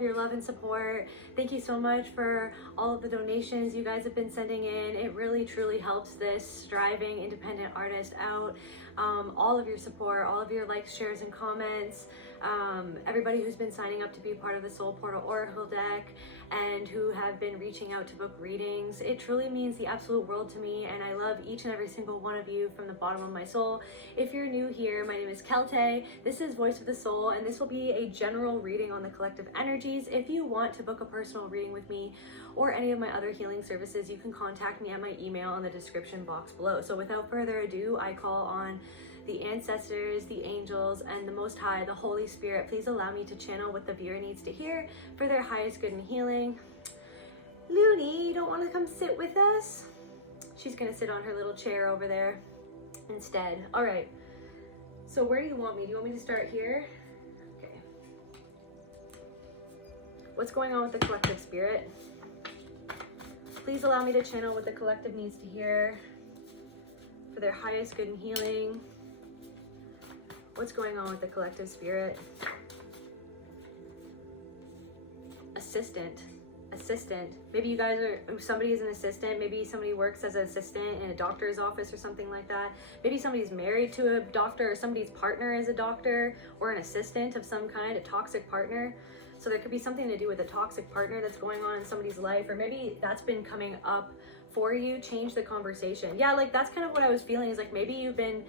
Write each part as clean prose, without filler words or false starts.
of your love and support. Thank you so much for all of the donations you guys have been sending in. It really truly helps this striving independent artist out. All of your support, all of your likes, shares, and comments, everybody who's been signing up to be part of the Soul Portal Oracle deck and who have been reaching out to book readings. It truly means the absolute world to me, and I love each and every single one of you from the bottom of my soul. If you're new here, my name is Kelte. This is Voice of the Soul, and this will be a general reading on the collective energies. If you want to book a personal reading with me or any of my other healing services, you can contact me at my email in the description box below. So without further ado, I call on the ancestors, the angels, and the Most High, the Holy Spirit. Please allow me to channel what the viewer needs to hear for their highest good and healing. Looney, you don't want to come sit with us? She's gonna sit on her little chair over there instead. All right, so where do you want me? Do you want me to start here? Okay. What's going on with the collective spirit? Please allow me to channel what the collective needs to hear for their highest good and healing. What's going on with the collective spirit? Assistant. Maybe you guys are, somebody is an assistant. Maybe somebody works as an assistant in a doctor's office or something like that. Maybe somebody's married to a doctor, or somebody's partner is a doctor or an assistant of some kind, a toxic partner. So there could be something to do with a toxic partner that's going on in somebody's life, or maybe that's been coming up for you. Change the conversation. Yeah, like that's kind of what I was feeling, is like maybe you've been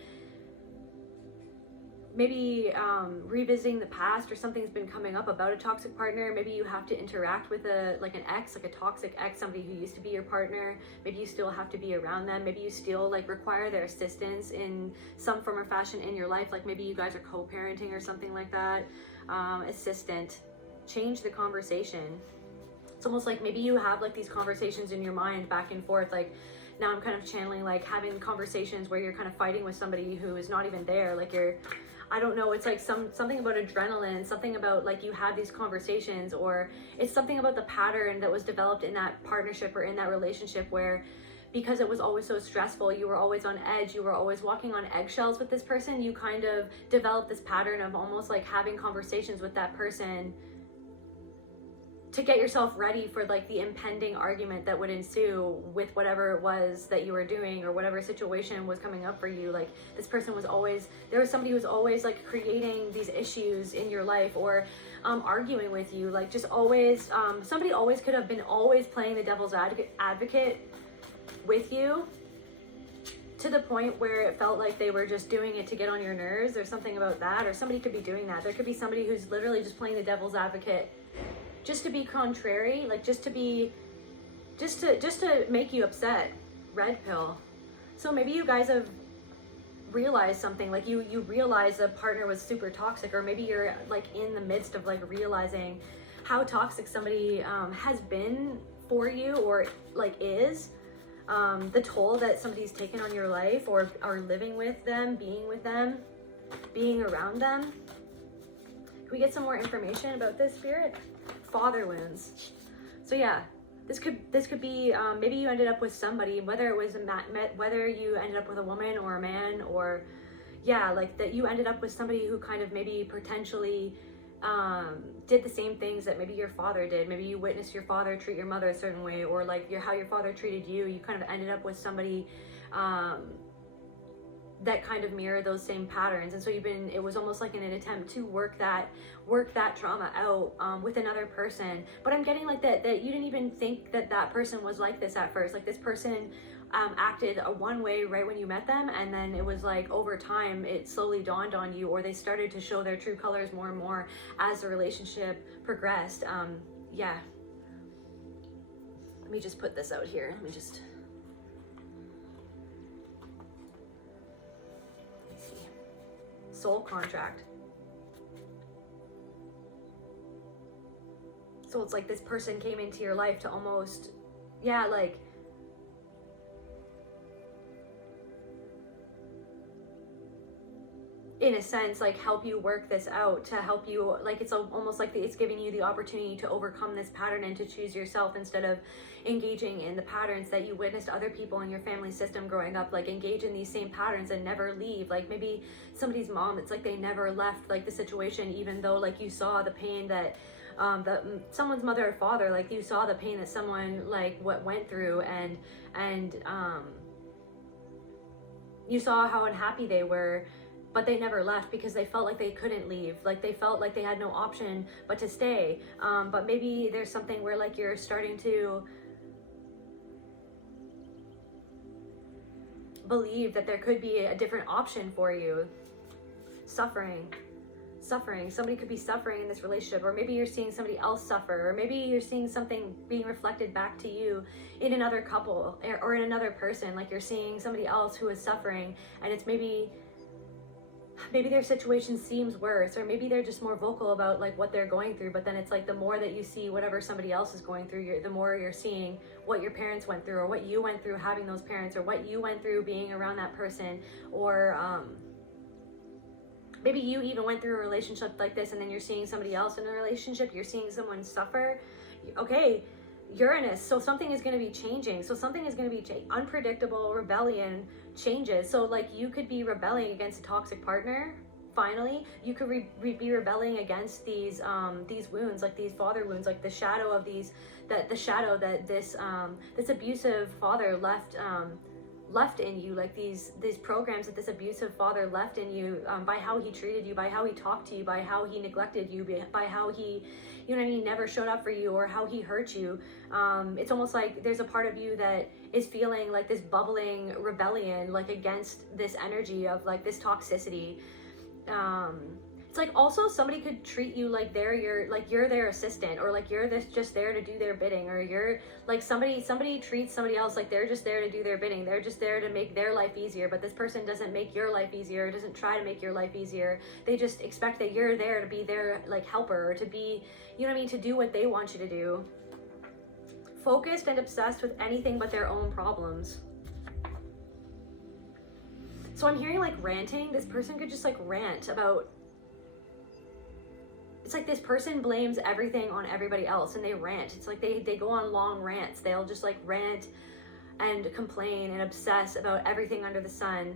revisiting the past, or something's been coming up about a toxic partner. Maybe you have to interact with an ex, like a toxic ex, somebody who used to be your partner. Maybe you still have to be around them. Maybe you still like require their assistance in some form or fashion in your life. Like maybe you guys are co-parenting or something like that. Assistant. Change the conversation. It's almost like maybe you have like these conversations in your mind back and forth. Like now I'm kind of channeling like having conversations where you're kind of fighting with somebody who is not even there. Like you're, I don't know, it's like something about adrenaline, something about like you have these conversations, or it's something about the pattern that was developed in that partnership or in that relationship where, because it was always so stressful, you were always on edge, you were always walking on eggshells with this person, you kind of developed this pattern of almost like having conversations with that person to get yourself ready for like the impending argument that would ensue with whatever it was that you were doing, or whatever situation was coming up for you. Like this person was always, there was somebody who was always like creating these issues in your life, or arguing with you, like just always, somebody always could have been always playing the devil's advocate with you, to the point where it felt like they were just doing it to get on your nerves, or something about that. Or somebody could be doing that. There could be somebody who's literally just playing the devil's advocate just to be contrary, like just to make you upset. Red pill. So maybe you guys have realized something, like you realize a partner was super toxic, or maybe you're like in the midst of like realizing how toxic somebody has been for you, or like is, the toll that somebody's taken on your life, or are living with them, being around them. Can we get some more information about this, spirit? Father wounds. So yeah, this could be maybe you ended up with somebody, whether it was whether you ended up with a woman or a man, or yeah, like that you ended up with somebody who kind of maybe potentially did the same things that maybe your father did. Maybe you witnessed your father treat your mother a certain way, or like how your father treated you. You kind of ended up with somebody that kind of mirrored those same patterns, and so it was almost like in an attempt to work that trauma out with another person. But I'm getting like that you didn't even think that person was like this at first. Like this person acted one way right when you met them, and then it was like over time it slowly dawned on you, or they started to show their true colors more and more as the relationship progressed. Yeah, let me just put this out here. Let me just soul contract. So it's like this person came into your life to almost, yeah, like in a sense, like help you work this out, to help you, like it's almost like it's giving you the opportunity to overcome this pattern and to choose yourself, instead of engaging in the patterns that you witnessed other people in your family system growing up, like engage in these same patterns and never leave. Like maybe somebody's mom, it's like they never left like the situation, even though like you saw the pain that someone's mother or father, like you saw the pain that someone like what went through, and you saw how unhappy they were, but they never left because they felt like they couldn't leave. Like they felt like they had no option but to stay. But maybe there's something where like you're starting to believe that there could be a different option for you. Suffering. Somebody could be suffering in this relationship, or maybe you're seeing somebody else suffer, or maybe you're seeing something being reflected back to you in another couple or in another person. Like you're seeing somebody else who is suffering, and it's maybe their situation seems worse, or maybe they're just more vocal about like what they're going through. But then it's like the more that you see whatever somebody else is going through, the more you're seeing what your parents went through, or what you went through having those parents, or what you went through being around that person, or maybe you even went through a relationship like this, and then you're seeing somebody else in a relationship, you're seeing someone suffer. Okay, Uranus, so something is going to be changing. So something is going to be unpredictable, rebellion, changes. So like you could be rebelling against a toxic partner. Finally, you could be rebelling against these wounds, like these father wounds, like the shadow of these, the shadow that this abusive father left in you, like these programs that this abusive father left in you, by how he treated you, by how he talked to you, by how he neglected you, by how he, you know what I mean, never showed up for you, or how he hurt you. It's almost like there's a part of you that is feeling like this bubbling rebellion, like against this energy of like this toxicity. It's like also somebody could treat you like you're their assistant, or like you're just there to do their bidding, or you're like somebody treats somebody else like they're just there to do their bidding. They're just there to make their life easier, but this person doesn't make your life easier, doesn't try to make your life easier. They just expect that you're there to be their like helper, or to be, you know what I mean, to do what they want you to do. Focused and obsessed with anything but their own problems. So I'm hearing like ranting. This person could just like rant about, it's like this person blames everything on everybody else, and they rant. It's like they go on long rants. They'll just like rant and complain and obsess about everything under the sun,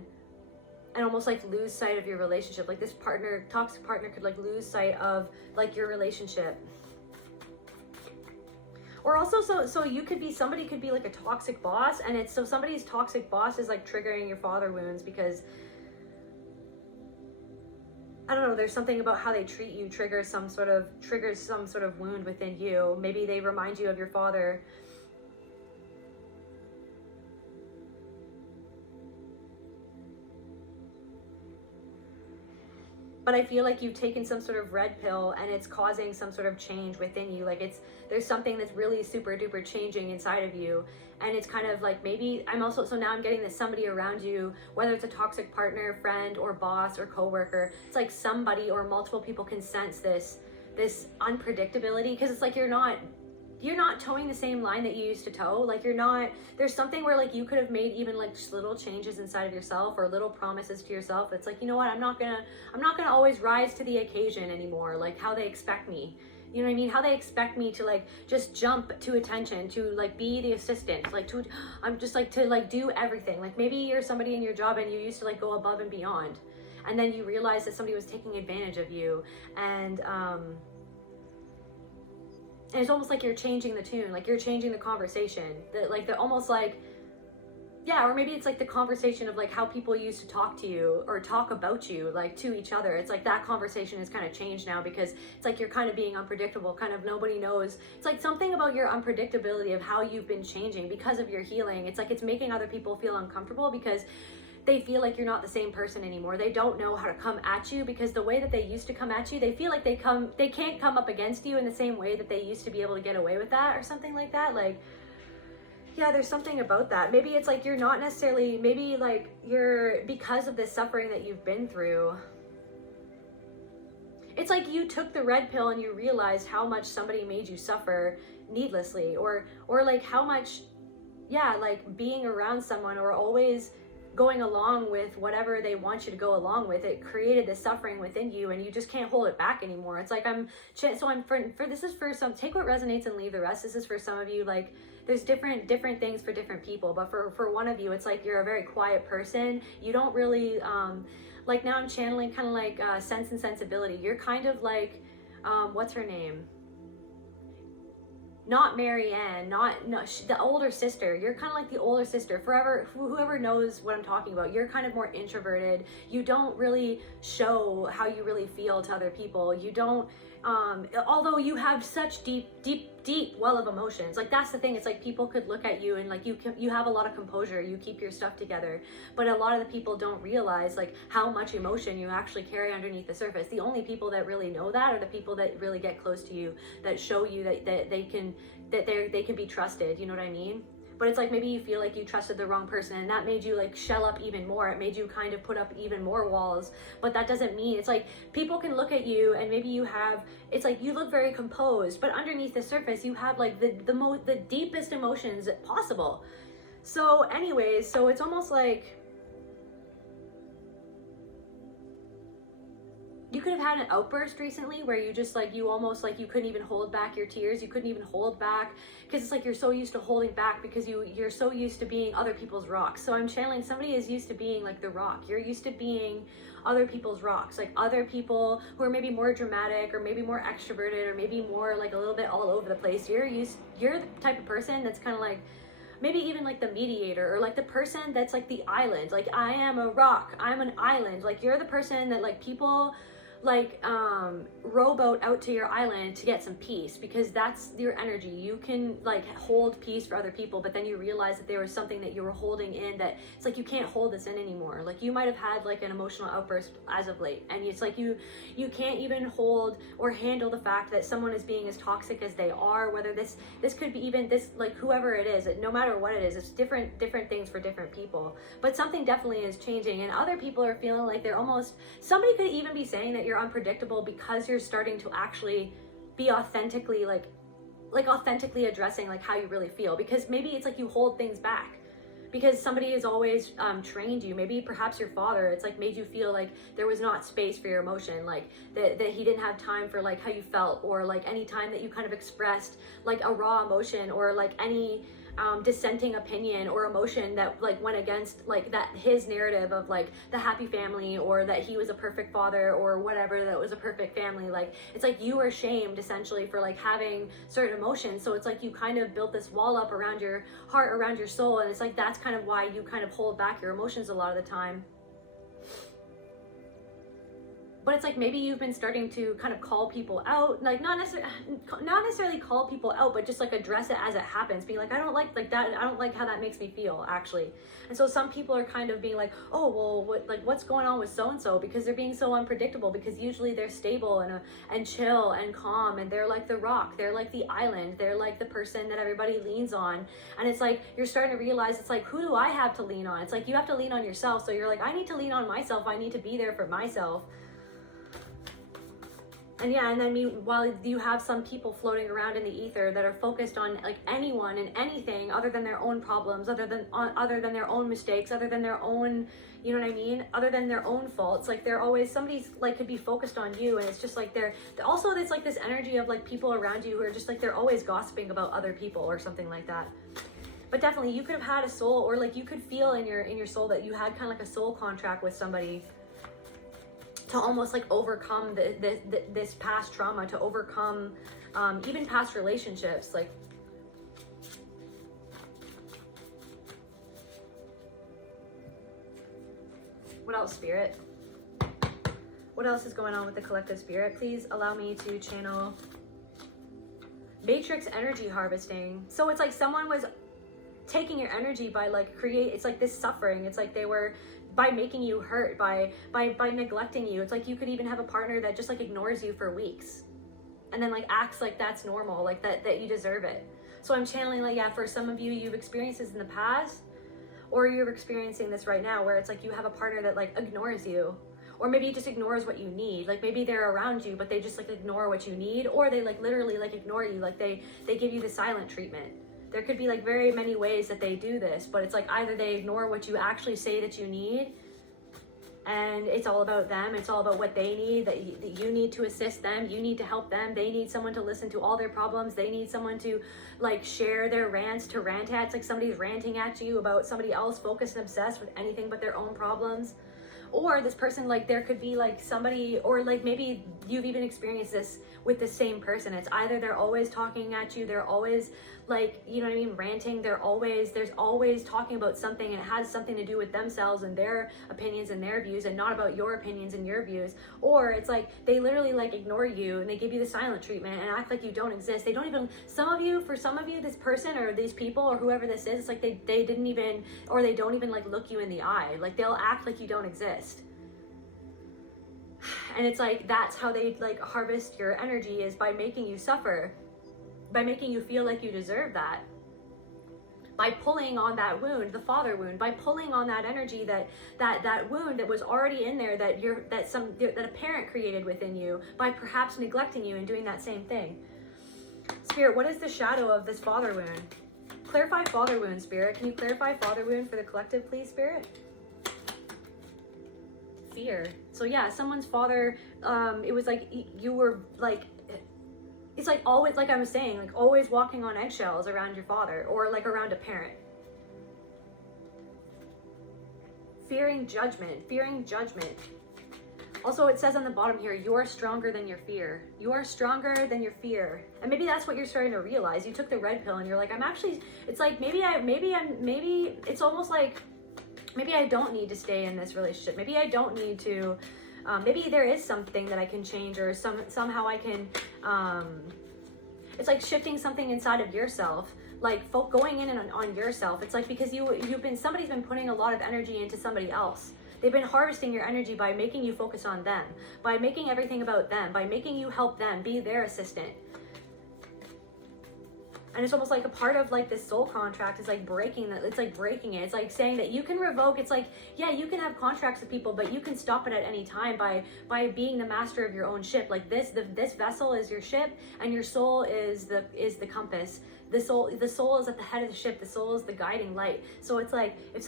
and almost like lose sight of your relationship. Like this toxic partner could like lose sight of like your relationship. Or also, so you could be, somebody could be like a toxic boss, and it's so somebody's toxic boss is like triggering your father wounds, because I don't know, there's something about how they treat you triggers some sort of wound within you. Maybe they remind you of your father. But I feel like you've taken some sort of red pill, and it's causing some sort of change within you. Like there's something that's really super duper changing inside of you. And it's kind of like, maybe so now I'm getting that somebody around you, whether it's a toxic partner, friend, or boss, or coworker, it's like somebody or multiple people can sense this unpredictability, because it's like you're not towing the same line that you used to tow. Like there's something where like you could have made even like just little changes inside of yourself, or little promises to yourself. It's like, you know what, I'm not gonna always rise to the occasion anymore, like how they expect me. You know what I mean? How they expect me to like just jump to attention, to like be the assistant, like I'm just like to like do everything. Like maybe you're somebody in your job and you used to like go above and beyond, and then you realize that somebody was taking advantage of you, and it's almost like you're changing the tune, like you're changing the conversation. They're almost like, yeah, or maybe it's like the conversation of like how people used to talk to you or talk about you, like to each other. It's like that conversation has kind of changed now, because it's like you're kind of being unpredictable, kind of nobody knows. It's like something about your unpredictability of how you've been changing because of your healing. It's like it's making other people feel uncomfortable, because they feel like you're not the same person anymore. They don't know how to come at you, because the way that they used to come at you, they feel like they can't come up against you in the same way that they used to be able to get away with that, or something like that. Like, yeah, there's something about that. Maybe it's like you're not necessarily, maybe like you're, because of the suffering that you've been through, it's like you took the red pill and you realized how much somebody made you suffer needlessly, or like how much, yeah, like being around someone or always going along with whatever they want you to go along with, it created this suffering within you, and you just can't hold it back anymore. It's like this is for some, take what resonates and leave the rest. This is for some of you, like there's different things for different people, but for one of you, it's like you're a very quiet person. You don't really like, now I'm channeling kind of like Sense and Sensibility. You're kind of like what's her name, not Marianne, not the older sister. You're kind of like the older sister. Forever, whoever knows what I'm talking about, you're kind of more introverted. You don't really show how you really feel to other people. You don't, although you have such deep well of emotions. Like, that's the thing. It's like people could look at you and like you have a lot of composure. You keep your stuff together. But a lot of the people don't realize like how much emotion you actually carry underneath the surface. The only people that really know that are the people that really get close to you, that show you that they can be trusted. You know what I mean? But it's like maybe you feel like you trusted the wrong person, and that made you like shell up even more. It made you kind of put up even more walls. But that doesn't mean, it's like people can look at you and maybe you have, it's like you look very composed, but underneath the surface you have like the deepest emotions possible. So anyways, so it's almost like you could have had an outburst recently where you just like, you almost like you couldn't even hold back your tears. You couldn't even hold back because it's like you're so used to holding back because you're so used to being other people's rocks. So I'm channeling somebody is used to being like the rock. You're used to being other people's rocks, like other people who are maybe more dramatic or maybe more extroverted or maybe more like a little bit all over the place. You're the type of person that's kind of like maybe even like the mediator, or like the person that's like the island. Like, I am a rock, I'm an island. Like, you're the person that like people like rowboat out to your island to get some peace, because that's your energy. You can like hold peace for other people, but then you realize that there was something that you were holding in that it's like you can't hold this in anymore. Like, you might have had like an emotional outburst as of late, and it's like you can't even hold or handle the fact that someone is being as toxic as they are. Whether this could be even this, like whoever it is, no matter what it is, it's different things for different people. But something definitely is changing, and other people are feeling like they're almost, somebody could even be saying that you're unpredictable because you're starting to actually be authentically like authentically addressing like how you really feel, because maybe it's like you hold things back because somebody has always trained you. Maybe perhaps your father, it's like made you feel like there was not space for your emotion, like that he didn't have time for like how you felt, or like any time that you kind of expressed like a raw emotion, or like any dissenting opinion or emotion that like went against like that his narrative of like the happy family, or that he was a perfect father, or whatever, that was a perfect family. Like, it's like you were shamed essentially for like having certain emotions. So it's like you kind of built this wall up around your heart, around your soul, and it's like that's kind of why you kind of hold back your emotions a lot of the time. But it's like maybe you've been starting to kind of call people out, like not necessarily call people out, but just like address it as it happens, being like, I don't like that, I don't like how that makes me feel actually. And so some people are kind of being like, oh well, what's going on with so and so, because they're being so unpredictable, because usually they're stable and chill and calm, and they're like the rock, they're like the island, they're like the person that everybody leans on. And it's like you're starting to realize, it's like, who do I have to lean on? It's like you have to lean on yourself. So you're like, I need to lean on myself, I need to be there for myself. And yeah, and then meanwhile, you have some people floating around in the ether that are focused on like anyone and anything other than their own problems, other than their own mistakes, other than their own, you know what I mean, other than their own faults. Like, they're always, somebody's like could be focused on you, and it's just like they're also, there's like this energy of like people around you who are just like, they're always gossiping about other people or something like that. But definitely you could have had a soul, or like you could feel in your soul that you had kind of like a soul contract with somebody to almost like overcome this past trauma, to overcome even past relationships. Like, what else, Spirit? What else is going on with the collective, Spirit? Please allow me to channel Matrix energy harvesting. So it's like someone was taking your energy by like it's like this suffering. It's like they were, by making you hurt, by neglecting you. It's like you could even have a partner that just like ignores you for weeks and then like acts like that's normal, like that you deserve it. So I'm channeling like, yeah, for some of you, you've experienced this in the past, or you're experiencing this right now, where it's like you have a partner that like ignores you, or maybe just ignores what you need. Like, maybe they're around you, but they just like ignore what you need, or they like literally like ignore you, like they give you the silent treatment. There could be like very many ways that they do this, but it's like either they ignore what you actually say that you need, and it's all about them, it's all about what they need, that you need to assist them, you need to help them, they need someone to listen to all their problems, they need someone to like share their rants, to rant at. It's like somebody's ranting at you about somebody else, focused and obsessed with anything but their own problems. or this person, like there could be like somebody, or like maybe you've even experienced this with the same person. It's either they're always talking at you, they're always like, you know what I mean, ranting, there's always talking about something, and it has something to do with themselves and their opinions and their views, and not about your opinions and your views. Or it's like they literally like ignore you and they give you the silent treatment and act like you don't exist. They don't even, for some of you, this person or these people or whoever this is, it's like they didn't even, or they don't even like look you in the eye. Like they'll act like you don't exist. And it's like, that's how they like harvest your energy, is by making you suffer, by making you feel like you deserve that, by pulling on that wound, the father wound, by pulling on that energy, that wound that was already in there, that a parent created within you, by perhaps neglecting you and doing that same thing. Spirit, what is the shadow of this father wound? Clarify father wound, Spirit. Can you clarify father wound for the collective, please, Spirit? Fear. So yeah, someone's father, it was like you were like, it's like always, like I was saying, like always walking on eggshells around your father, or like around a parent. Fearing judgment. Also, it says on the bottom here, you are stronger than your fear. You are stronger than your fear. And maybe that's what you're starting to realize. You took the red pill and you're like, it's like, maybe it's almost like, maybe I don't need to stay in this relationship. Maybe I don't need to, maybe there is something that I can change, or somehow I can, it's like shifting something inside of yourself, like going in and on yourself. It's like, because somebody's been putting a lot of energy into somebody else. They've been harvesting your energy by making you focus on them, by making everything about them, by making you help them, be their assistant. And it's almost like a part of like this soul contract is like breaking that. It's like breaking it. It's like saying that you can revoke. It's like, yeah, you can have contracts with people, but you can stop it at any time by being the master of your own ship. Like this vessel is your ship, and your soul is the compass. The soul is at the head of the ship. The soul is the guiding light. So it's like, it's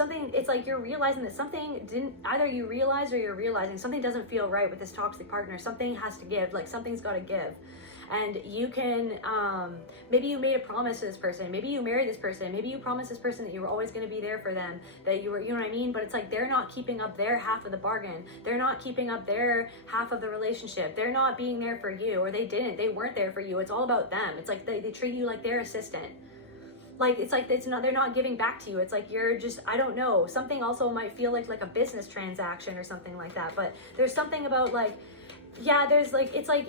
like you're realizing that something either you realize, or you're realizing something doesn't feel right with this toxic partner. Something has to give. Like something's got to give. And you can, maybe you made a promise to this person, maybe you married this person, maybe you promised this person that you were always going to be there for them, that you were, you know what I mean? But it's like, they're not keeping up their half of the bargain. They're not keeping up their half of the relationship. They're not being there for you, or they weren't there for you. It's all about them. It's like they treat you like their assistant. Like, it's like, they're not giving back to you. It's like, you're just, I don't know. Something also might feel like a business transaction or something like that. But there's something about like, yeah, there's like, it's like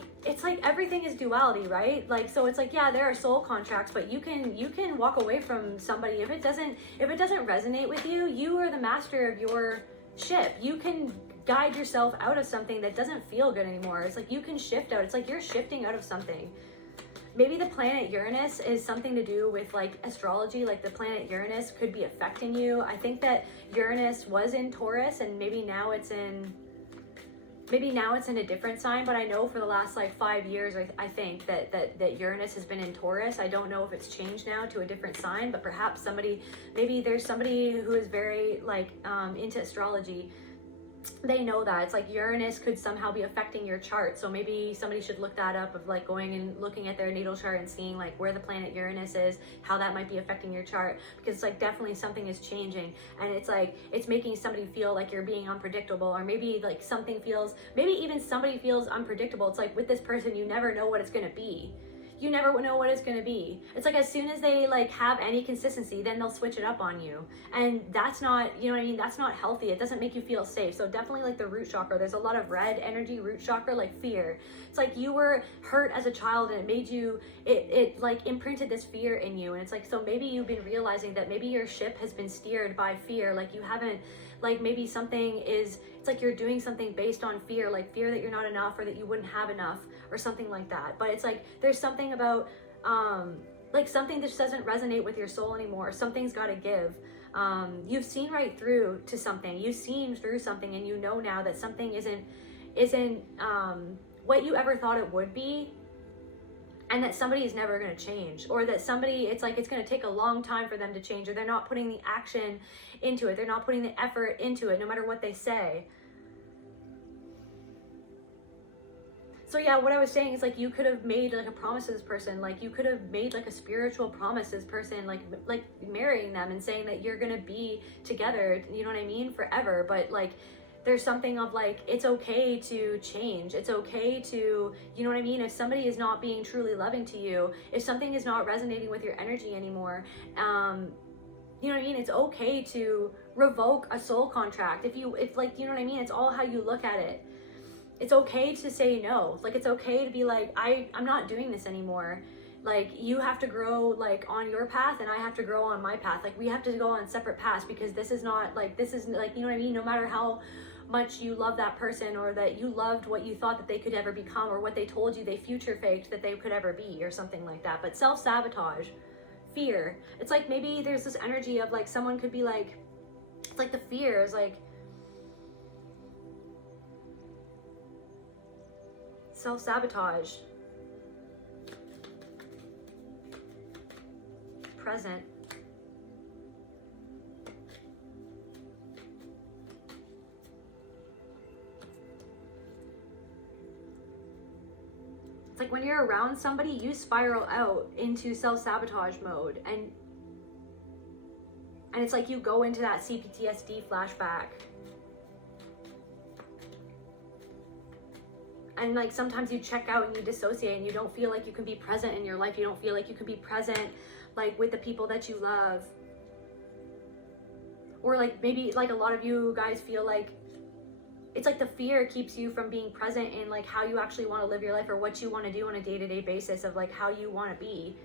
everything is duality, right? Like, so it's like, yeah, there are soul contracts, but you can walk away from somebody if it doesn't resonate with you. You are the master of your ship. You can guide yourself out of something that doesn't feel good anymore. It's like you can shift out. It's like you're shifting out of something. Maybe the planet Uranus is something to do with like astrology. Like the planet Uranus could be affecting you. I think that Uranus was in Taurus, and maybe now it's in a different sign, but I know for the last like 5 years, I think that Uranus has been in Taurus. I don't know if it's changed now to a different sign, but perhaps maybe there's somebody who is very like into astrology. They know that it's like Uranus could somehow be affecting your chart. So maybe somebody should look that up, of like going and looking at their natal chart and seeing like where the planet Uranus is, how that might be affecting your chart, because it's like definitely something is changing, and it's like it's making somebody feel like you're being unpredictable, or maybe like maybe even somebody feels unpredictable. It's like with this person, you never know what it's going to be. You never know what it's going to be. It's like as soon as they like have any consistency, then they'll switch it up on you. And that's not, you know what I mean? That's not healthy. It doesn't make you feel safe. So definitely like the root chakra, there's a lot of red energy, root chakra, like fear. It's like you were hurt as a child, and it made you, it like imprinted this fear in you. And it's like, so maybe you've been realizing that maybe your ship has been steered by fear. Like you haven't, like maybe it's like you're doing something based on fear, like fear that you're not enough, or that you wouldn't have enough, or something like that. But it's like there's something about like something that just doesn't resonate with your soul anymore. Something's got to give. You've seen right through to something. You've seen through something, and you know now that something isn't what you ever thought it would be, and that somebody is never going to change, or that somebody, it's like it's going to take a long time for them to change, or they're not putting the action into it. They're not putting the effort into it, no matter what they say. So yeah, what I was saying is like you could have made like a promise to this person, like you could have made like a spiritual promise to this person, like marrying them and saying that you're gonna be together, you know what I mean, forever. But like there's something of like, it's okay to change. It's okay to, you know what I mean? If somebody is not being truly loving to you, if something is not resonating with your energy anymore, you know what I mean? It's okay to revoke a soul contract. If like, you know what I mean? It's all how you look at it. It's okay to say no. Like, it's okay to be like, I'm not doing this anymore. Like, you have to grow like on your path and I have to grow on my path. Like, we have to go on separate paths, because this is not like, this is like, you know what I mean? No matter how much you love that person, or that you loved what you thought that they could ever become, or what they told you they future faked that they could ever be, or something like that. But self-sabotage, fear, it's like, maybe there's this energy of like, someone could be like, it's like the fear is like, self-sabotage, present, it's like when you're around somebody, you spiral out into self-sabotage mode, and it's like you go into that CPTSD flashback. And like, sometimes you check out and you dissociate and you don't feel like you can be present in your life. You don't feel like you can be present like with the people that you love. Or like, maybe like a lot of you guys feel like it's like the fear keeps you from being present in like how you actually want to live your life, or what you want to do on a day-to-day basis, of like how you want to be.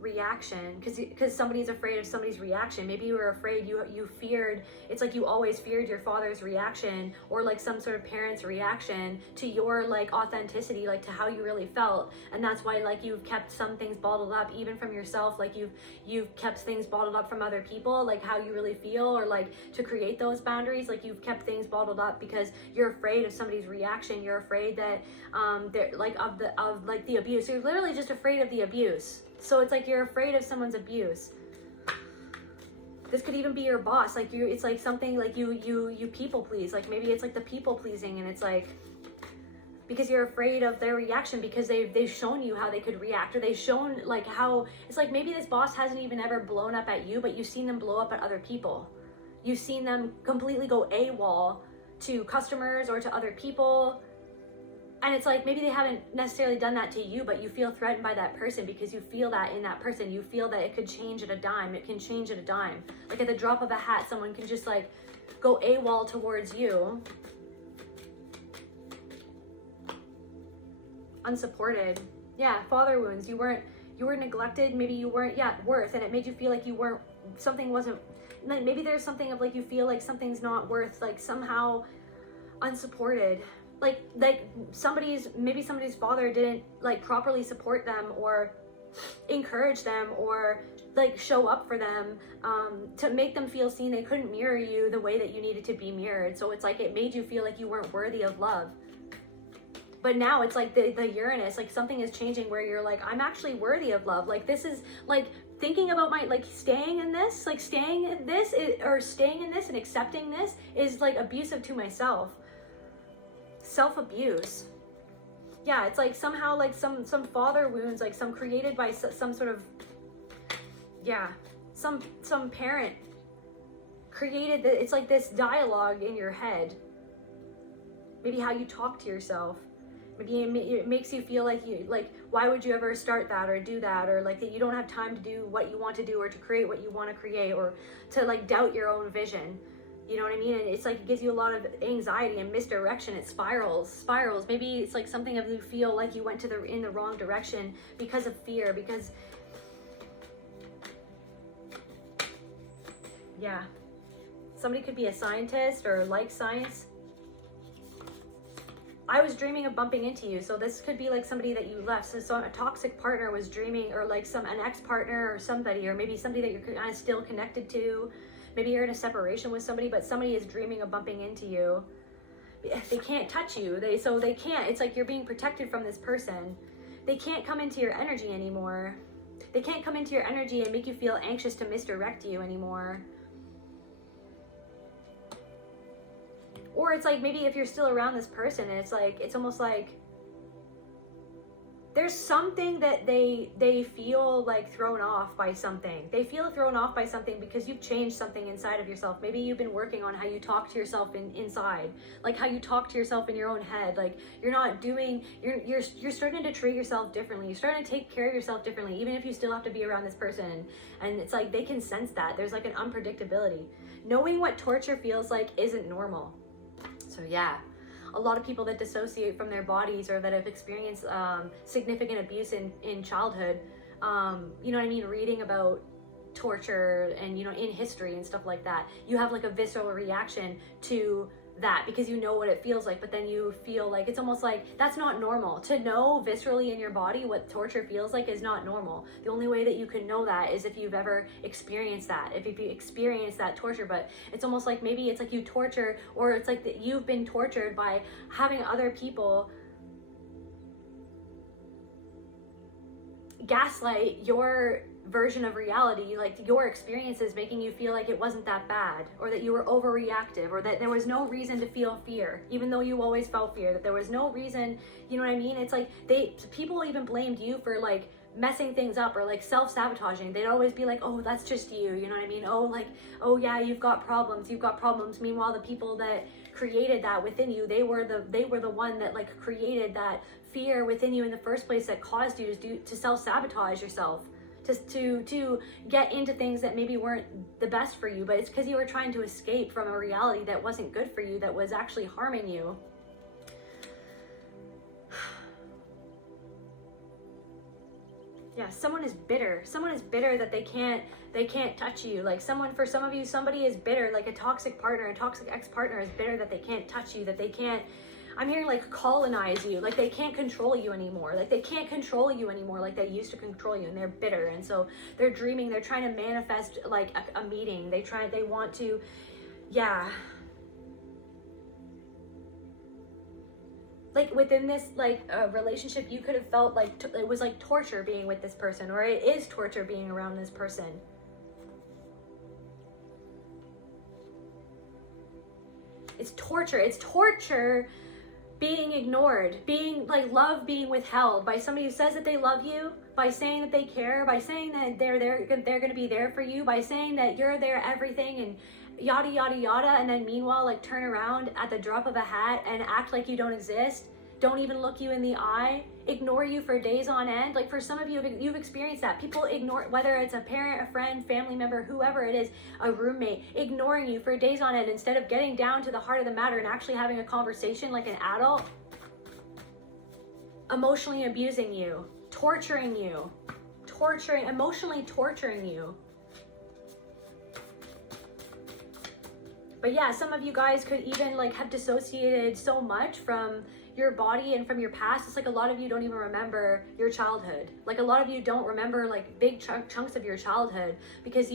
Reaction, because somebody's afraid of somebody's reaction. Maybe you were afraid, you feared, it's like you always feared your father's reaction, or like some sort of parent's reaction to your like authenticity, like to how you really felt. And that's why like you've kept some things bottled up, even from yourself. Like you've kept things bottled up from other people, like how you really feel, or like to create those boundaries. Like, you've kept things bottled up because you're afraid of somebody's reaction. You're afraid that they're like of the abuse. You're literally just afraid of the abuse. So it's like you're afraid of someone's abuse. This could even be your boss. Like, it's like something like you people please. Like, maybe it's like the people pleasing, and it's like because you're afraid of their reaction, because they've shown you how they could react, or they've shown like how it's like, maybe this boss hasn't even ever blown up at you, but you've seen them blow up at other people. You've seen them completely go AWOL to customers or to other people. And it's like, maybe they haven't necessarily done that to you, but you feel threatened by that person, because you feel that in that person. You feel that it could change at a dime. It can change at a dime. Like, at the drop of a hat, someone can just like go AWOL towards you. Unsupported. Yeah, father wounds. You were neglected. Maybe you weren't, worth. And it made you feel like you weren't, something wasn't, like maybe there's something of like, you feel like something's not worth, like somehow unsupported. Like maybe somebody's father didn't like properly support them, or encourage them, or like show up for them, to make them feel seen. They couldn't mirror you the way that you needed to be mirrored. So it's like, it made you feel like you weren't worthy of love. But now it's like the Uranus, like something is changing where you're like, I'm actually worthy of love. Like, this is like thinking about my, like staying in this and accepting this is like abusive to myself. Self-abuse. Yeah, it's like somehow like some father wounds, like some created by some sort of, some parent created that. It's like this dialogue in your head. Maybe how you talk to yourself. Maybe it makes you feel like why would you ever start that or do that, or like that you don't have time to do what you want to do, or to create what you want to create, or to like doubt your own vision. You know what I mean? And it's like, it gives you a lot of anxiety and misdirection. It spirals. Maybe it's like something of you feel like you went in the wrong direction because of fear, because somebody could be a scientist or like science. I was dreaming of bumping into you. So this could be like somebody that you left. So a toxic partner was dreaming, or like an ex-partner or somebody, or maybe somebody that you're kind of still connected to. Maybe you're in a separation with somebody, but somebody is dreaming of bumping into you. They can't touch you. They can't. It's like you're being protected from this person. They can't come into your energy anymore. They can't come into your energy and make you feel anxious to misdirect you anymore. Or it's like, maybe if you're still around this person, and it's like, it's almost like there's something that they feel like thrown off by something. They feel thrown off by something because you've changed something inside of yourself. Maybe you've been working on how you talk to yourself inside, like how you talk to yourself in your own head. Like you're starting to treat yourself differently. You're starting to take care of yourself differently, even if you still have to be around this person. And it's like they can sense that. There's like an unpredictability. Knowing what torture feels like isn't normal. So yeah. A lot of people that dissociate from their bodies or that have experienced significant abuse in childhood, you know what I mean, reading about torture and, you know, in history and stuff like that, you have like a visceral reaction to that because you know what it feels like, but then you feel like it's almost like that's not normal. To know viscerally in your body what torture feels like is not normal. The only way that you can know that is if you've ever experienced that, if you've experienced that torture. But it's almost like maybe it's like you torture, or it's like that you've been tortured by having other people gaslight your version of reality, like your experiences making you feel like it wasn't that bad, or that you were overreactive, or that there was no reason to feel fear, even though you always felt fear, that there was no reason, you know what I mean? It's like people even blamed you for like messing things up or like self-sabotaging. They'd always be like, oh, that's just you, you know what I mean? Oh, like, oh yeah, you've got problems. Meanwhile, the people that created that within you, they were the one that like created that fear within you in the first place, that caused you to self-sabotage yourself, to get into things that maybe weren't the best for you, but it's because you were trying to escape from a reality that wasn't good for you, that was actually harming you. Yeah, someone is bitter. Someone is bitter that they can't touch you. Like for some of you, somebody is bitter, like a toxic partner, a toxic ex-partner is bitter that they can't touch you, that they can't, I'm hearing like colonize you, like they can't control you anymore. Like they can't control you anymore like they used to control you, and they're bitter. And so they're dreaming, they're trying to manifest like a meeting. They want to, yeah. Like within this like relationship, you could have felt like it was like torture being with this person, or it is torture being around this person. It's torture being ignored, being like love being withheld by somebody who says that they love you, by saying that they care, by saying that they're going to be there for you, by saying that you're their everything, and yada yada yada, and then meanwhile like turn around at the drop of a hat and act like you don't exist, don't even look you in the eye, ignore you for days on end. Like for some of you, you've experienced that. People ignore, whether it's a parent, a friend, family member, whoever it is, a roommate, ignoring you for days on end instead of getting down to the heart of the matter and actually having a conversation like an adult. Emotionally abusing you, torturing you, emotionally torturing you. But yeah, some of you guys could even like have dissociated so much from your body and from your past. It's like a lot of you don't even remember your childhood. Like a lot of you don't remember like big chunks of your childhood, because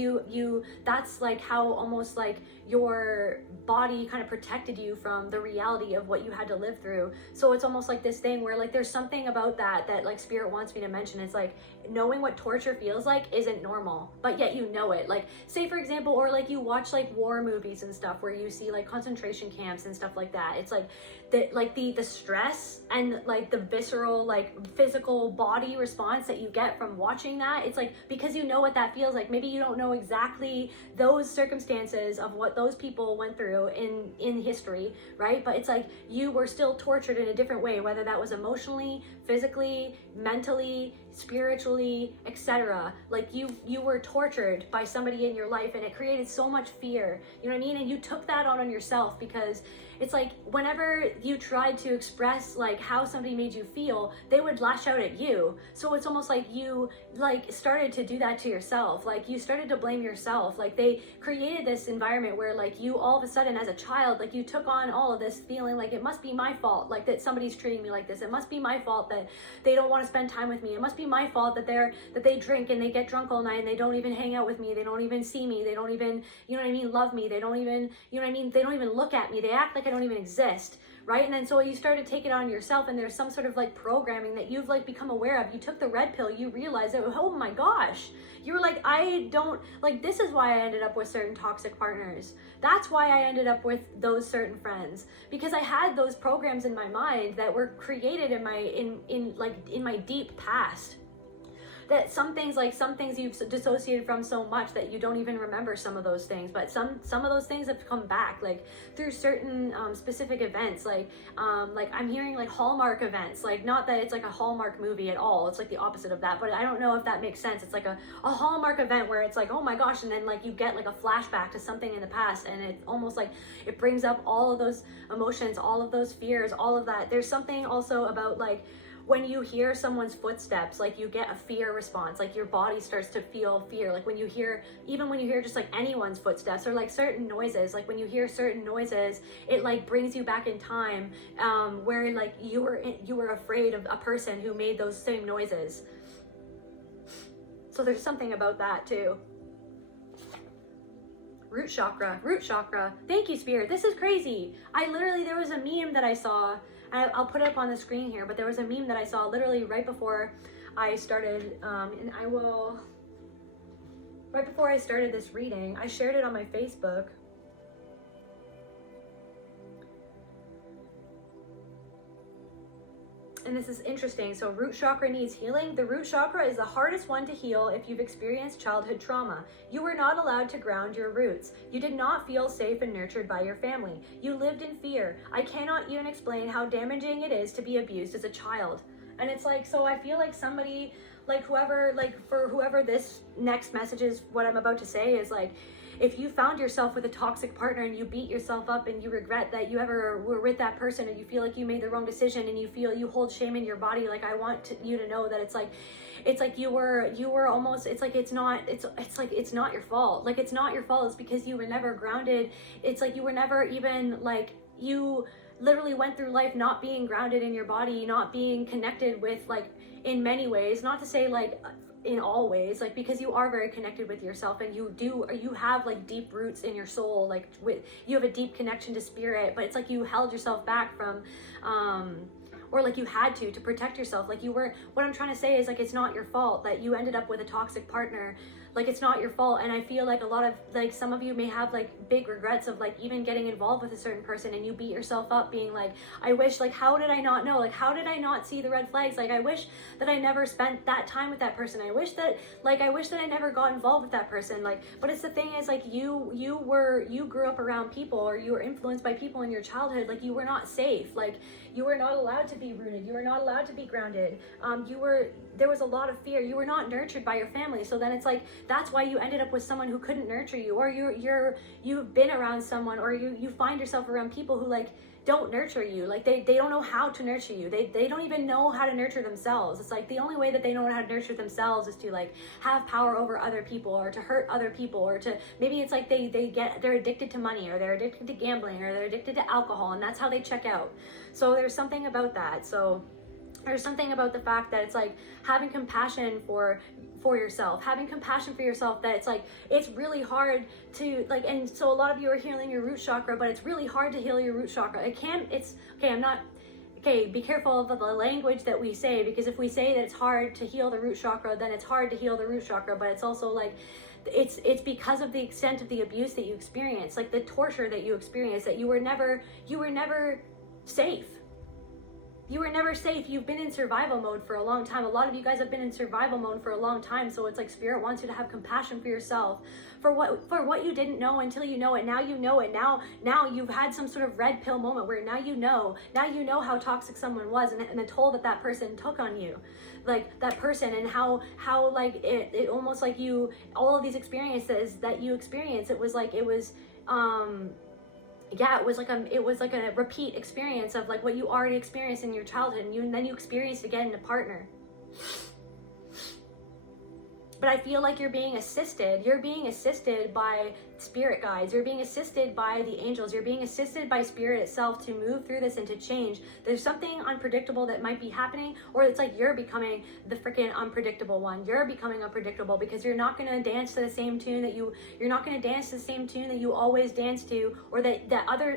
that's like how almost like your body kind of protected you from the reality of what you had to live through. So it's almost like this thing where like there's something about that like spirit wants me to mention. It's like knowing what torture feels like isn't normal, but yet you know it. Like say for example, or like you watch like war movies and stuff where you see like concentration camps and stuff like that. It's like the stress and like the visceral like physical body response that you get from watching that. It's like because you know what that feels like. Maybe you don't know exactly those circumstances of what those people went through in history, right? But it's like you were still tortured in a different way, whether that was emotionally, physically, mentally, spiritually, etc. Like you were tortured by somebody in your life, and it created so much fear, you know what I mean? And you took that on yourself, because it's like whenever you tried to express like how somebody made you feel, they would lash out at you. So it's almost like you like started to do that to yourself. Like you started to blame yourself. Like they created this environment where like you all of a sudden as a child, like you took on all of this feeling like it must be my fault, like that somebody's treating me like this. It must be my fault that they don't want to spend time with me. It must be my fault that they drink and they get drunk all night and they don't even hang out with me. They don't even see me. They don't even, you know what I mean, love me. They don't even, you know what I mean? They don't even look at me. They act like I don't even exist, right? And then so you start to take it on yourself, and there's some sort of like programming that you've like become aware of. You took the red pill, you realize that, oh my gosh, you were like, I don't, like, this is why I ended up with certain toxic partners. That's why I ended up with those certain friends, because I had those programs in my mind that were created in my deep past. That some things you've dissociated from so much that you don't even remember some of those things, but some of those things have come back, like through certain specific events, like I'm hearing like Hallmark events, like not that it's like a Hallmark movie at all, it's like the opposite of that, but I don't know if that makes sense. It's like a Hallmark event where it's like, oh my gosh, and then like you get like a flashback to something in the past, and it almost like it brings up all of those emotions, all of those fears, all of that. There's something also about like when you hear someone's footsteps, like you get a fear response, like your body starts to feel fear. Like when you hear just like anyone's footsteps, or like certain noises, like when you hear certain noises, it like brings you back in time, where like you were afraid of a person who made those same noises. So there's something about that too. Root chakra. Thank you, Spirit. This is crazy. There was a meme that I saw. I'll put it up on the screen here, but there was a meme that I saw literally right before I started, right before I started this reading. I shared it on my Facebook. And this is interesting. So root chakra needs healing. The root chakra is the hardest one to heal if you've experienced childhood trauma. You were not allowed to ground your roots. You did not feel safe and nurtured by your family. You lived in fear. I cannot even explain how damaging it is to be abused as a child. And it's like, so I feel like somebody, like for whoever this next message is, what I'm about to say is like, if you found yourself with a toxic partner and you beat yourself up and you regret that you ever were with that person, and you feel like you made the wrong decision, and you feel you hold shame in your body, like I want you to know that it's like you were almost, it's like it's not your fault. Like it's not your fault. It's because you were never grounded. It's like you were never even like, you literally went through life not being grounded in your body, not being connected with, like, in many ways, not to say like in all ways, like, because you are very connected with yourself, and you have like deep roots in your soul, like you have a deep connection to spirit, but it's like you held yourself back from or like you had to protect yourself. Like what I'm trying to say is like, it's not your fault that you ended up with a toxic partner. Like it's not your fault. And I feel like a lot of, like, some of you may have like big regrets of like even getting involved with a certain person, and you beat yourself up being like, I wish, like, how did I not know? Like, how did I not see the red flags? Like, I wish that I never spent that time with that person. I wish that I never got involved with that person. Like, but it's the thing is like, you grew up around people, or you were influenced by people in your childhood. Like you were not safe. Like you were not allowed to be rooted. You were not allowed to be grounded. There was a lot of fear. You were not nurtured by your family. So then it's like, that's why you ended up with someone who couldn't nurture you, or you've been around someone, or you find yourself around people who like don't nurture you. Like they don't know how to nurture you. They don't even know how to nurture themselves. It's like the only way that they know how to nurture themselves is to like have power over other people, or to hurt other people, or to, maybe it's like they're addicted to money, or they're addicted to gambling, or they're addicted to alcohol, and that's how they check out. So there's something about that. So there's something about the fact that it's like having compassion for yourself, having compassion for yourself, that it's like, it's really hard to like, and so a lot of you are healing your root chakra, but it's really hard to heal your root chakra. Be careful of the language that we say, because if we say that it's hard to heal the root chakra, then it's hard to heal the root chakra, but it's also like, it's because of the extent of the abuse that you experience, like the torture that you experience, that you were never safe. You were never safe. You've been in survival mode for a long time. A lot of you guys have been in survival mode for a long time. So it's like Spirit wants you to have compassion for yourself, for what you didn't know until you know it. Now you know it. Now you've had some sort of red pill moment where now you know how toxic someone was, and the toll that person took on you, like that person, and how like it almost like you, all of these experiences that you experienced, it was like it was like a repeat experience of like what you already experienced in your childhood, and then you experienced again in a partner. but I feel like you're being assisted. You're being assisted by spirit guides. You're being assisted by the angels. You're being assisted by spirit itself to move through this and to change. There's something unpredictable that might be happening, or it's like you're becoming the freaking unpredictable one. You're becoming unpredictable because you're not going to dance to the same tune that you're not going to dance to the same tune that you always dance to, or that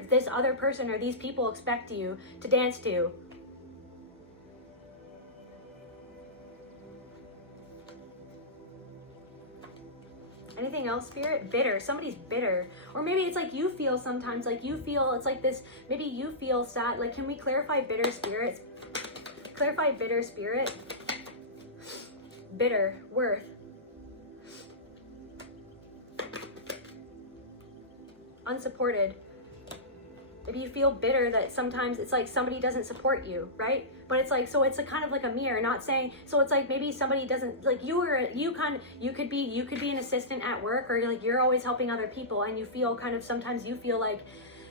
this other person or these people expect you to dance to. Anything else, Spirit? Bitter. Somebody's bitter. Or maybe it's like you feel sometimes, like you feel, it's like this, maybe you feel sad. Like, can we clarify bitter spirits? Clarify bitter spirit. Bitter. Worth. Unsupported. Maybe you feel bitter that sometimes it's like somebody doesn't support you, right? But it's like, so it's a kind of like a mirror, not saying, so it's like maybe somebody doesn't, like you could be an assistant at work, or like you're always helping other people, and you feel kind of, sometimes you feel like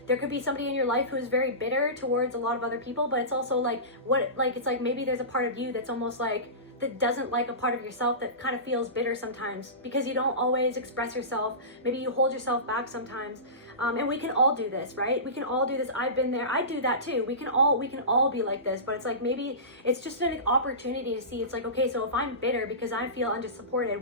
there could be somebody in your life who is very bitter towards a lot of other people, but it's also like, it's like maybe there's a part of you that's almost like, that doesn't like a part of yourself that kind of feels bitter sometimes because you don't always express yourself. Maybe you hold yourself back sometimes. And we can all do this, right? We can all do this. I've been there. I do that too. We can all be like this, but it's like, maybe it's just an opportunity to see. It's like, okay, so if I'm bitter because I feel undersupported,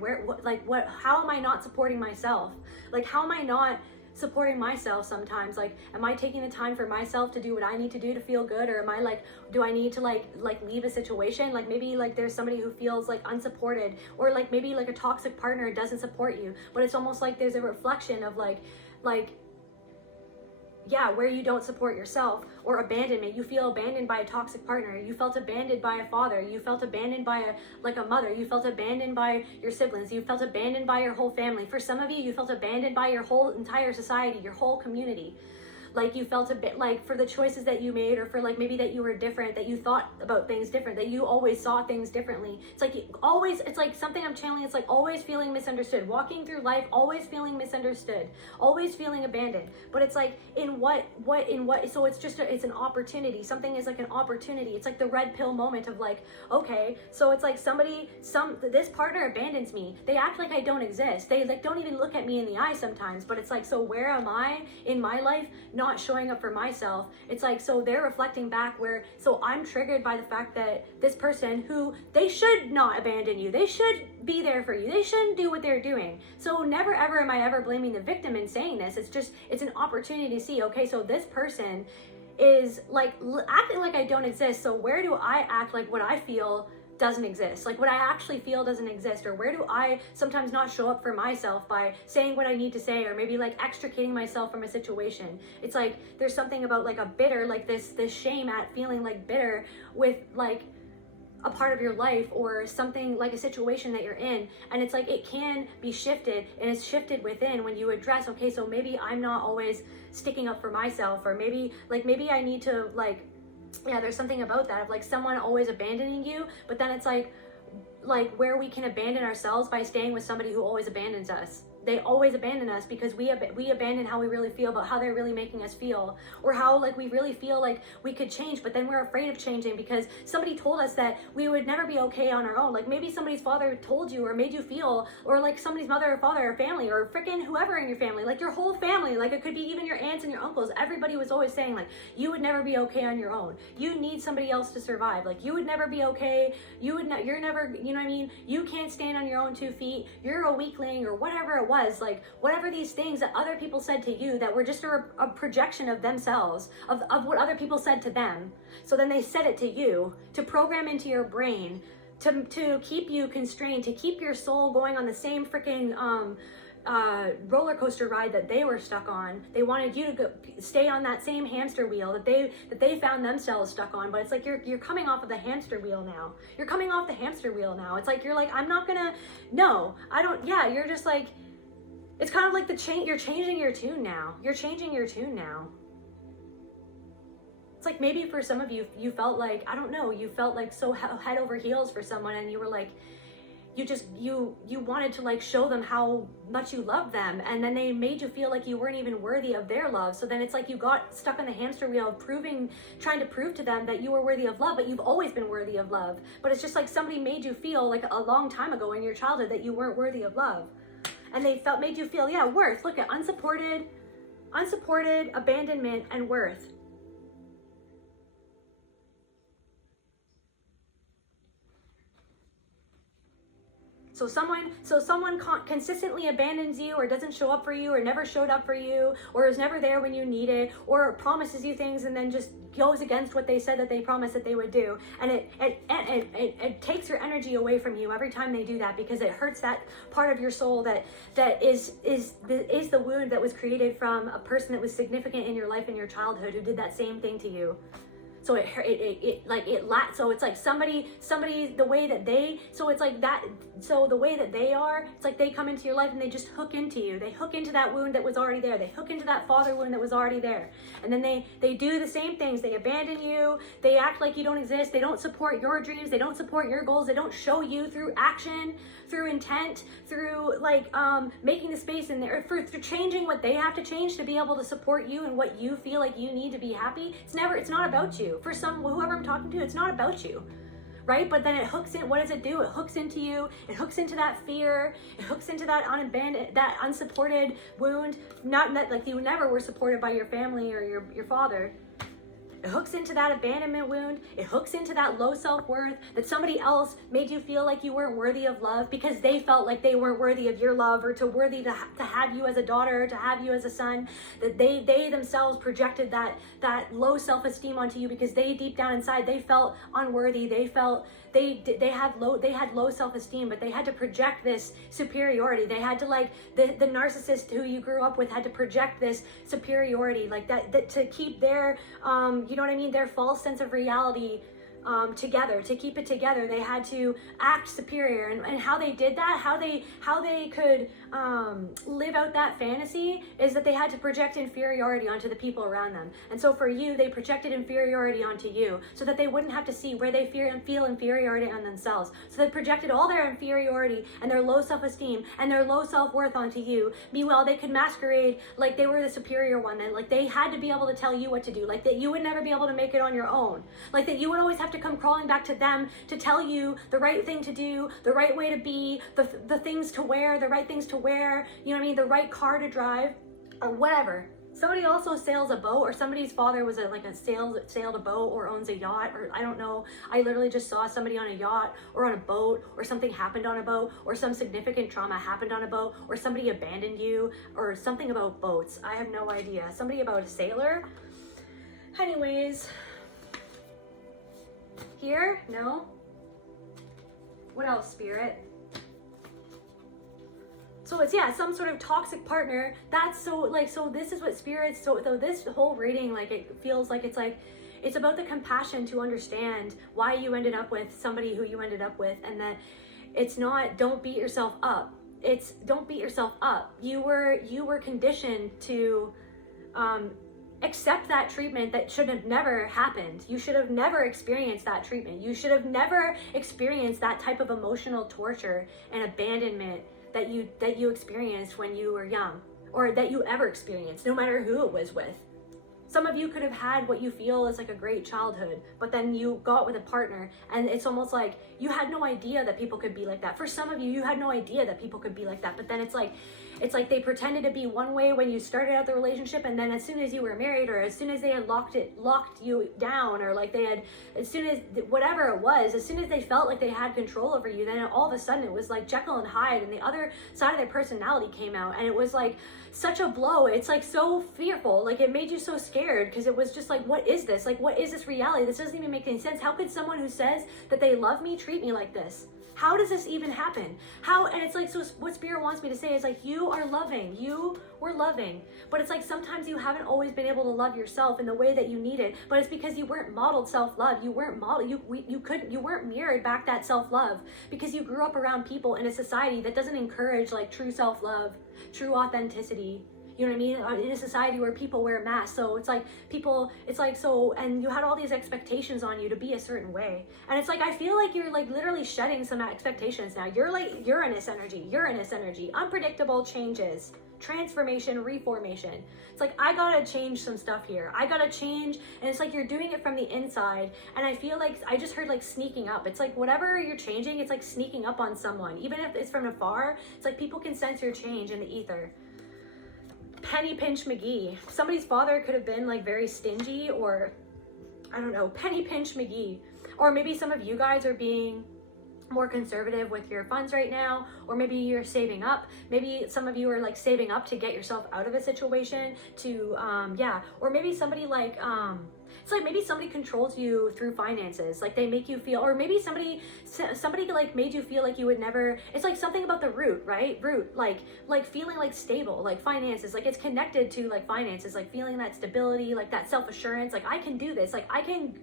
how am I not supporting myself? Like, how am I not supporting myself sometimes? Like, am I taking the time for myself to do what I need to do to feel good? Or am I like, do I need to like leave a situation? Like, maybe like there's somebody who feels like unsupported, or like maybe like a toxic partner doesn't support you, but it's almost like there's a reflection of where you don't support yourself, or abandonment. You feel abandoned by a toxic partner. You felt abandoned by a father. You felt abandoned by a mother. You felt abandoned by your siblings. You felt abandoned by your whole family. For some of you, you felt abandoned by your whole entire society, your whole community. Like, you felt a bit like, for the choices that you made, or for like maybe that you were different, that you thought about things different, that you always saw things differently. It's like it's like something I'm channeling. It's like always feeling misunderstood, walking through life always feeling misunderstood, always feeling abandoned. But it's like, in what so it's just it's an opportunity. Something is like an opportunity. It's like the red pill moment of like, okay, so it's like this partner abandons me. They act like I don't exist. They like don't even look at me in the eye sometimes. But it's like, so where am I in my life not showing up for myself? It's like, so they're reflecting back so I'm triggered by the fact that this person, who they should not abandon you, they should be there for you, they shouldn't do what they're doing. So never ever am I ever blaming the victim in saying this. It's an opportunity to see, okay, so this person is like acting like I don't exist. So where do I act like what I feel doesn't exist? Like, what I actually feel doesn't exist? Or where do I sometimes not show up for myself by saying what I need to say, or maybe like extricating myself from a situation? It's like there's something about like a bitter, like this shame at feeling like bitter with like a part of your life, or something like a situation that you're in, and it's like it can be shifted, and it's shifted within when you address, okay, so maybe I'm not always sticking up for myself, or maybe I need to there's something about that of like someone always abandoning you. But then it's like where we can abandon ourselves by staying with somebody who always abandons us. They always abandon us because we abandon how we really feel about how they're really making us feel, or how like we really feel like we could change, but then we're afraid of changing because somebody told us that we would never be okay on our own. Like, maybe somebody's father told you or made you feel, or like somebody's mother or father or family, or freaking whoever in your family, like your whole family, like it could be even your aunts and your uncles. Everybody was always saying like, you would never be okay on your own. You need somebody else to survive. Like, you would never be okay. You're never, you know what I mean? You can't stand on your own 2 feet. You're a weakling, or whatever it was, like whatever these things that other people said to you that were just a projection of themselves, of what other people said to them. So then they said it to you to program into your brain to keep you constrained, to keep your soul going on the same freaking roller coaster ride that they were stuck on. They wanted you to stay on that same hamster wheel that they found themselves stuck on. But it's like you're coming off of the hamster wheel now. You're coming off the hamster wheel now. It's like you're like, I'm not gonna, no, I don't. Yeah, you're just like, it's kind of like you're changing your tune now. You're changing your tune now. It's like maybe for some of you, you felt like, I don't know, you felt like so head over heels for someone, and you were like, you wanted to like show them how much you love them, and then they made you feel like you weren't even worthy of their love. So then it's like you got stuck on the hamster wheel of trying to prove to them that you were worthy of love, but you've always been worthy of love. But it's just like somebody made you feel like a long time ago in your childhood that you weren't worthy of love, and they made you feel, yeah, worth. Look at unsupported, abandonment, and worth. So someone consistently abandons you, or doesn't show up for you, or never showed up for you, or is never there when you need it, or promises you things and then just goes against what they said that they promised that they would do. And it takes your energy away from you every time they do that, because it hurts that part of your soul that is the wound that was created from a person that was significant in your life in your childhood who did that same thing to you. So so it's like somebody the way that they, so it's like that, so the way that they are, it's like they come into your life and they just hook into you. They hook into that wound that was already there. They hook into that father wound that was already there. And then they do the same things. They abandon you. They act like you don't exist. They don't support your dreams. They don't support your goals. They don't show you through action, through intent, through like making the space in there, through changing what they have to change to be able to support you and what you feel like you need to be happy. It's not about you. For whoever I'm talking to, it's not about you, right? But then it hooks in. What does it do? It hooks into you. It hooks into that fear. It hooks into that that unsupported wound. Not that like you never were supported by your family or your father. It hooks into that abandonment wound. It hooks into that low self-worth, that somebody else made you feel like you weren't worthy of love because they felt like they weren't worthy of your love, or to have you as a daughter, or to have you as a son. That they themselves projected that low self-esteem onto you because they deep down inside, they felt unworthy. They felt they had low self-esteem, but they had to project this superiority. They had to, like, the narcissist who you grew up with had to project this superiority, like that to keep their you know what I mean, their false sense of reality together. To keep it together, they had to act superior. And how they did that, how they could live out that fantasy, is that they had to project inferiority onto the people around them. And so for you, they projected inferiority onto you so that they wouldn't have to see where they feel inferiority on themselves. So they projected all their inferiority and their low self-esteem and their low self-worth onto you. Meanwhile, they could masquerade like they were the superior one, that like they had to be able to tell you what to do, like that you would never be able to make it on your own, like that you would always have to come crawling back to them to tell you the right thing to do, the right way to be, the things to wear, the right things to wear, you know what I mean, the right car to drive, or whatever. Somebody also sails a boat, or somebody's father was sailed a boat or owns a yacht, or I don't know. I literally just saw somebody on a yacht or on a boat, or something happened on a boat, or some significant trauma happened on a boat, or somebody abandoned you, or something about boats. I have no idea. Somebody about a sailor. Anyways, here, no. What else, Spirit? So it's, yeah, some sort of toxic partner. That's so this is what Spirit's, so this whole reading, like, it feels like it's about the compassion to understand why you ended up with somebody who you ended up with, and that it's not, don't beat yourself up. It's, don't beat yourself up. You were conditioned to accept that treatment that should have never happened. You should have never experienced that treatment. You should have never experienced that type of emotional torture and abandonment that you experienced when you were young, or that you ever experienced, no matter who it was with. Some of you could have had what you feel is like a great childhood, but then you got with a partner and it's almost like you had no idea that people could be like that. For some of you, you had no idea that people could be like that, but then it's like they pretended to be one way when you started out the relationship, and then as soon as you were married, or as soon as they had locked you down, or like they had, as soon as whatever it was, as soon as they felt like they had control over you, then all of a sudden it was like Jekyll and Hyde, and the other side of their personality came out, and it was like such a blow. It's like so fearful, like it made you so scared, because it was just like, what is this? Like, what is this reality? This doesn't even make any sense. How could someone who says that they love me treat me like this? How does this even happen? How? And it's like, so what Spirit wants me to say is like, you are loving, you were loving, but it's like sometimes you haven't always been able to love yourself in the way that you needed, but it's because you weren't modeled self-love. You weren't modeled, you weren't mirrored back that self-love, because you grew up around people in a society that doesn't encourage like true self-love, true authenticity. You know what I mean? In a society where people wear masks. So it's like so, and you had all these expectations on you to be a certain way. And it's like, I feel like you're like literally shedding some expectations now. You're like Uranus energy, unpredictable changes, transformation, reformation. It's like, I gotta change some stuff here. I gotta change. And it's like, you're doing it from the inside. And I feel like, I just heard like sneaking up. It's like, whatever you're changing, it's like sneaking up on someone. Even if it's from afar, it's like people can sense your change in the ether. Penny Pinch McGee. Somebody's father could have been like very stingy, or I don't know, Penny Pinch McGee. Or maybe some of you guys are being more conservative with your funds right now, or maybe you're saving up. Maybe some of you are like saving up to get yourself out of a situation to or maybe somebody like it's like maybe somebody controls you through finances. Like they make you feel, or maybe somebody like made you feel like you would never, it's like something about the root, right? Root, like feeling like stable, like finances, like it's connected to like finances, like feeling that stability, like that self-assurance, like I can do this, like I can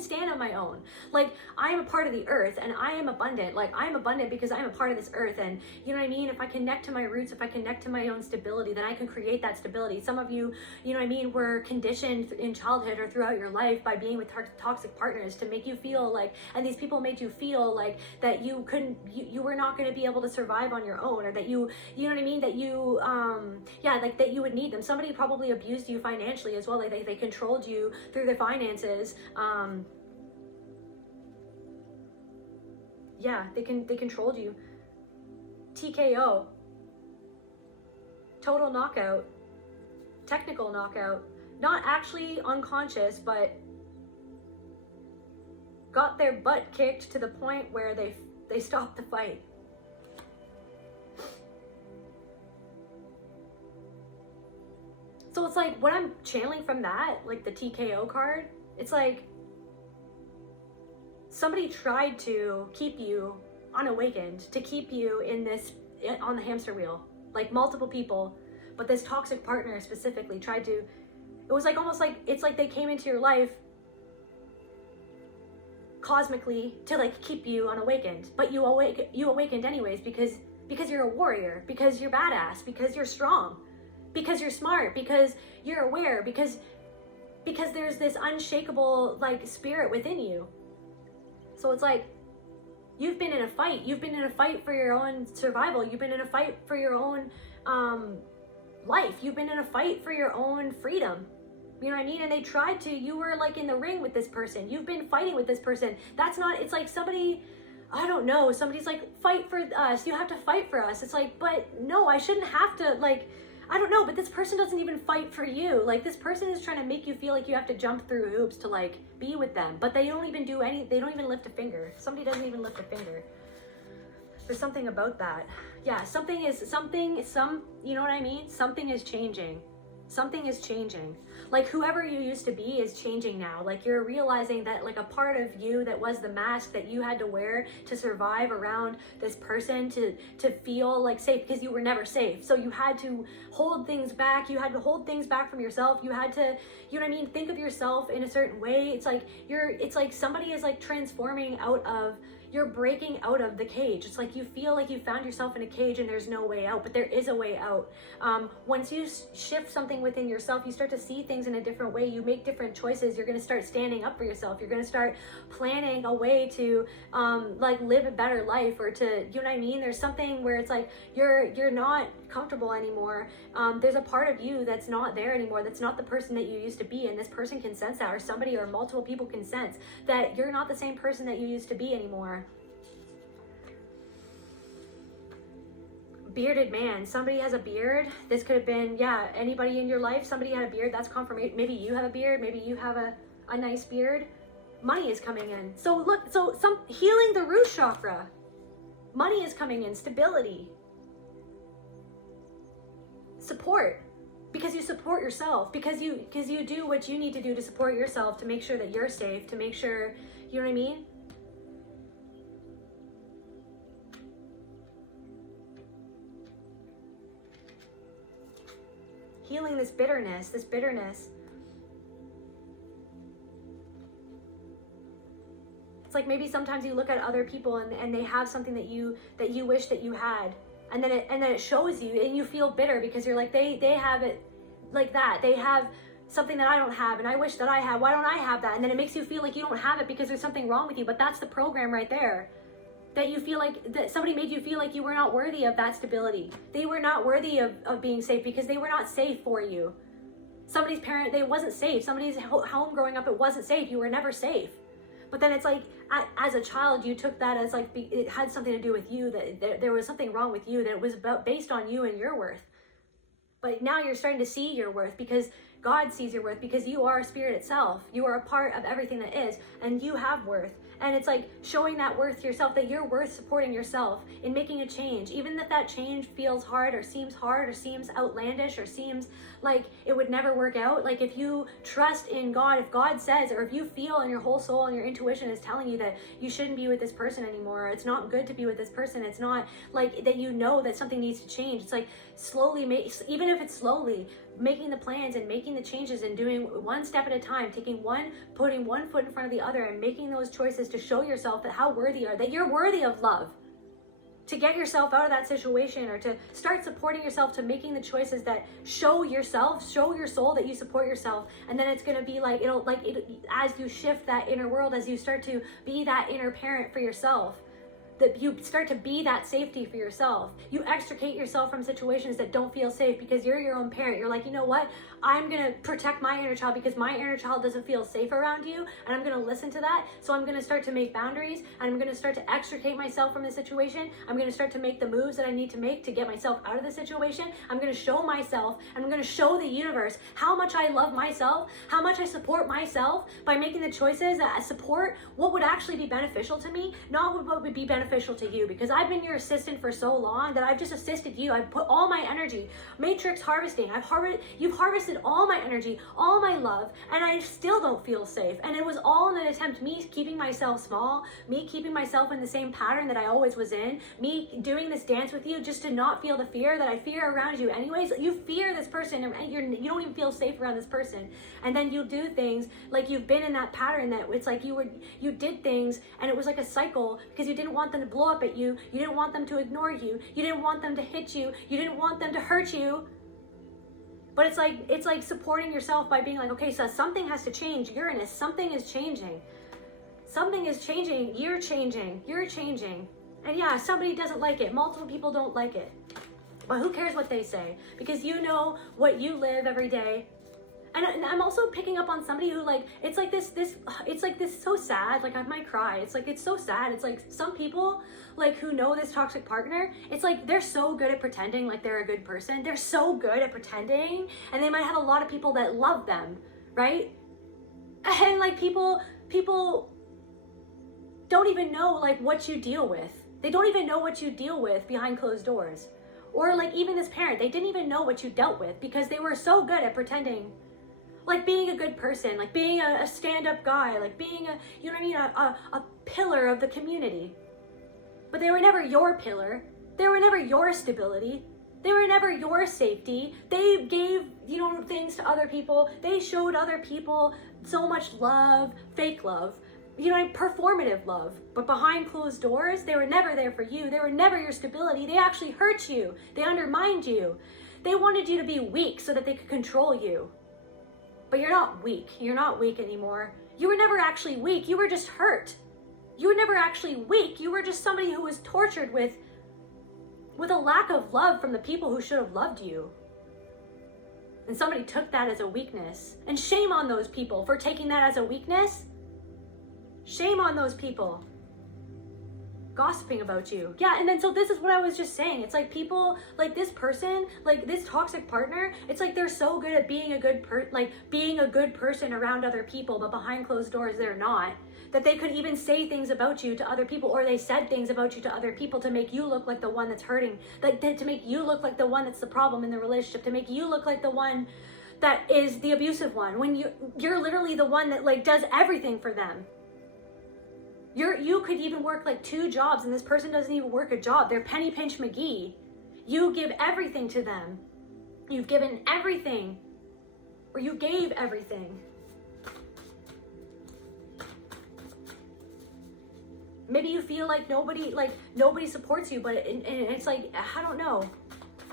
stand on my own. Like I am a part of the earth and I am abundant. Like I'm abundant because I'm a part of this earth. And you know what I mean? If I connect to my roots, if I connect to my own stability, then I can create that stability. Some of you, you know what I mean, were conditioned in childhood or throughout your life by being with toxic partners to make you feel like, and these people made you feel like that you were not going to be able to survive on your own, or that you know what I mean, that you like that you would need them. Somebody probably abused you financially as well. Like they controlled you through their finances. They controlled you. TKO, total knockout, technical knockout, not actually unconscious, but got their butt kicked to the point where they stopped the fight. So it's like, what I'm channeling from that, like the TKO card, it's like somebody tried to keep you unawakened, to keep you on the hamster wheel, like multiple people, but this toxic partner specifically tried to. It was like almost like, it's like they came into your life cosmically to like keep you unawakened, but you awakened anyways because you're a warrior, because you're badass, because you're strong, because you're smart, because you're aware, because there's this unshakable like spirit within you. So it's like, you've been in a fight for your own survival. You've been in a fight for your own life. You've been in a fight for your own freedom. You know what I mean? And they tried to, you were like in the ring with this person. You've been fighting with this person. That's not, it's like somebody, I don't know, somebody's like, fight for us. You have to fight for us. It's like, but no, I shouldn't have to, like, I don't know, but this person doesn't even fight for you. Like this person is trying to make you feel like you have to jump through hoops to like be with them, but they don't even they don't even lift a finger. Somebody doesn't even lift a finger. There's something about that. Yeah, you know what I mean? Something is changing. Something is changing. Like whoever you used to be is changing now. Like you're realizing that like a part of you that was the mask that you had to wear to survive around this person, to feel like safe, because you were never safe. So you had to hold things back. You had to hold things back from yourself. You had to, you know what I mean, think of yourself in a certain way. It's like somebody is like transforming out of, you're breaking out of the cage. It's like you feel like you found yourself in a cage and there's no way out, but there is a way out. Once you shift something within yourself, you start to see things in a different way. You make different choices. You're going to start standing up for yourself. You're going to start planning a way to like live a better life, or to, you know what I mean? There's something where it's like you're not comfortable anymore. There's a part of you that's not there anymore. That's not the person that you used to be, and this person can sense that, or somebody or multiple people can sense that you're not the same person that you used to be anymore. Bearded man, somebody has a beard. This could have been, anybody in your life. Somebody had a beard. That's confirmation. Maybe you have a beard. Maybe you have a nice beard. Money is coming in. So look, some healing the root chakra. Money is coming in. Stability. Support. Because you support yourself. Because you do what you need to do to support yourself, to make sure that you're safe, to make sure, you know what I mean? Healing this bitterness. It's like maybe sometimes you look at other people and they have something that you wish that you had, And then it shows you, and you feel bitter because you're like, they have it like that. They have something that I don't have, and I wish that I had. Why don't I have that? And then it makes you feel like you don't have it because there's something wrong with you. But that's the program right there. That you feel like, that somebody made you feel like you were not worthy of that stability. They were not worthy of being safe because they were not safe for you. Somebody's parent, they wasn't safe. Somebody's home growing up, it wasn't safe. You were never safe. But then it's like, as a child, you took that as like, it had something to do with you, that there was something wrong with you, that it was based on you and your worth. But now you're starting to see your worth because God sees your worth, because you are spirit itself. You are a part of everything that is, and you have worth. And it's like showing that worth to yourself, that you're worth supporting yourself in making a change. Even if that change feels hard or seems outlandish or seems like it would never work out. Like if you trust in God, if God says, or if you feel in your whole soul and your intuition is telling you that you shouldn't be with this person anymore, or it's not good to be with this person, it's not like that, you know that something needs to change. It's like slowly, even if it's slowly, making the plans and making the changes and doing one step at a time, putting one foot in front of the other and making those choices to show yourself that how worthy you are, that you're worthy of love, to get yourself out of that situation, or to start supporting yourself, to making the choices that show your soul that you support yourself. And then it's going to be like, as you shift that inner world, as you start to be that inner parent for yourself, that you start to be that safety for yourself. You extricate yourself from situations that don't feel safe because you're your own parent. You're like, you know what? I'm going to protect my inner child because my inner child doesn't feel safe around you, and I'm going to listen to that. So I'm going to start to make boundaries, and I'm going to start to extricate myself from the situation. I'm going to start to make the moves that I need to make to get myself out of the situation. I'm going to show myself, and I'm going to show the universe how much I love myself, how much I support myself by making the choices that support what would actually be beneficial to me, not what would be beneficial to you, because I've been your assistant for so long that I've just assisted you. I've put all my energy, matrix harvesting. You've harvested all my energy, all my love, and I still don't feel safe. And it was all in an attempt, me keeping myself small, me keeping myself in the same pattern that I always was in, me doing this dance with you just to not feel the fear that I fear around you anyways. You fear this person, and you don't even feel safe around this person. And then you do things like you've been in that pattern that it's like you did things, and it was like a cycle because you didn't want them to blow up at you. You didn't want them to ignore you. You didn't want them to hit you. You didn't want them to hurt you. But it's like supporting yourself by being like, okay, so something has to change. Uranus, something is changing. Something is changing. You're changing. You're changing. And yeah, somebody doesn't like it. Multiple people don't like it. But who cares what they say? Because you know what you live every day. And I'm also picking up on somebody who it's like this so sad, like I might cry. It's so sad. It's like some people who know this toxic partner, it's like they're so good at pretending like they're a good person. They're so good at pretending, and they might have a lot of people that love them, right? And people don't even know what you deal with. They don't even know what you deal with behind closed doors. Or even this parent, they didn't even know what you dealt with because they were so good at pretending. Being a good person, being a stand-up guy, being a pillar of the community. But they were never your pillar. They were never your stability. They were never your safety. They gave, things to other people. They showed other people so much love, fake love, performative love. But behind closed doors, they were never there for you. They were never your stability. They actually hurt you. They undermined you. They wanted you to be weak so that they could control you. But you're not weak. You're not weak anymore. You were never actually weak. You were just hurt. You were never actually weak. You were just somebody who was tortured with a lack of love from the people who should have loved you. And somebody took that as a weakness. And shame on those people for taking that as a weakness. Shame on those people. Gossiping about you. Yeah, and then so this is what I was just saying. It's like people, this person, this toxic partner, it's like they're so good at being a good person around other people, but behind closed doors they're not. That they could even say things about you to other people, or they said things about you to other people to make you look like the one that's hurting, to make you look like the one that's the problem in the relationship, to make you look like the one that is the abusive one, when you're literally the one that does everything for them. You could even work 2 jobs, and this person doesn't even work a job. They're Penny Pinch McGee. You give everything to them. You've given everything, or you gave everything. Maybe you feel like nobody supports you, but and it's like, I don't know.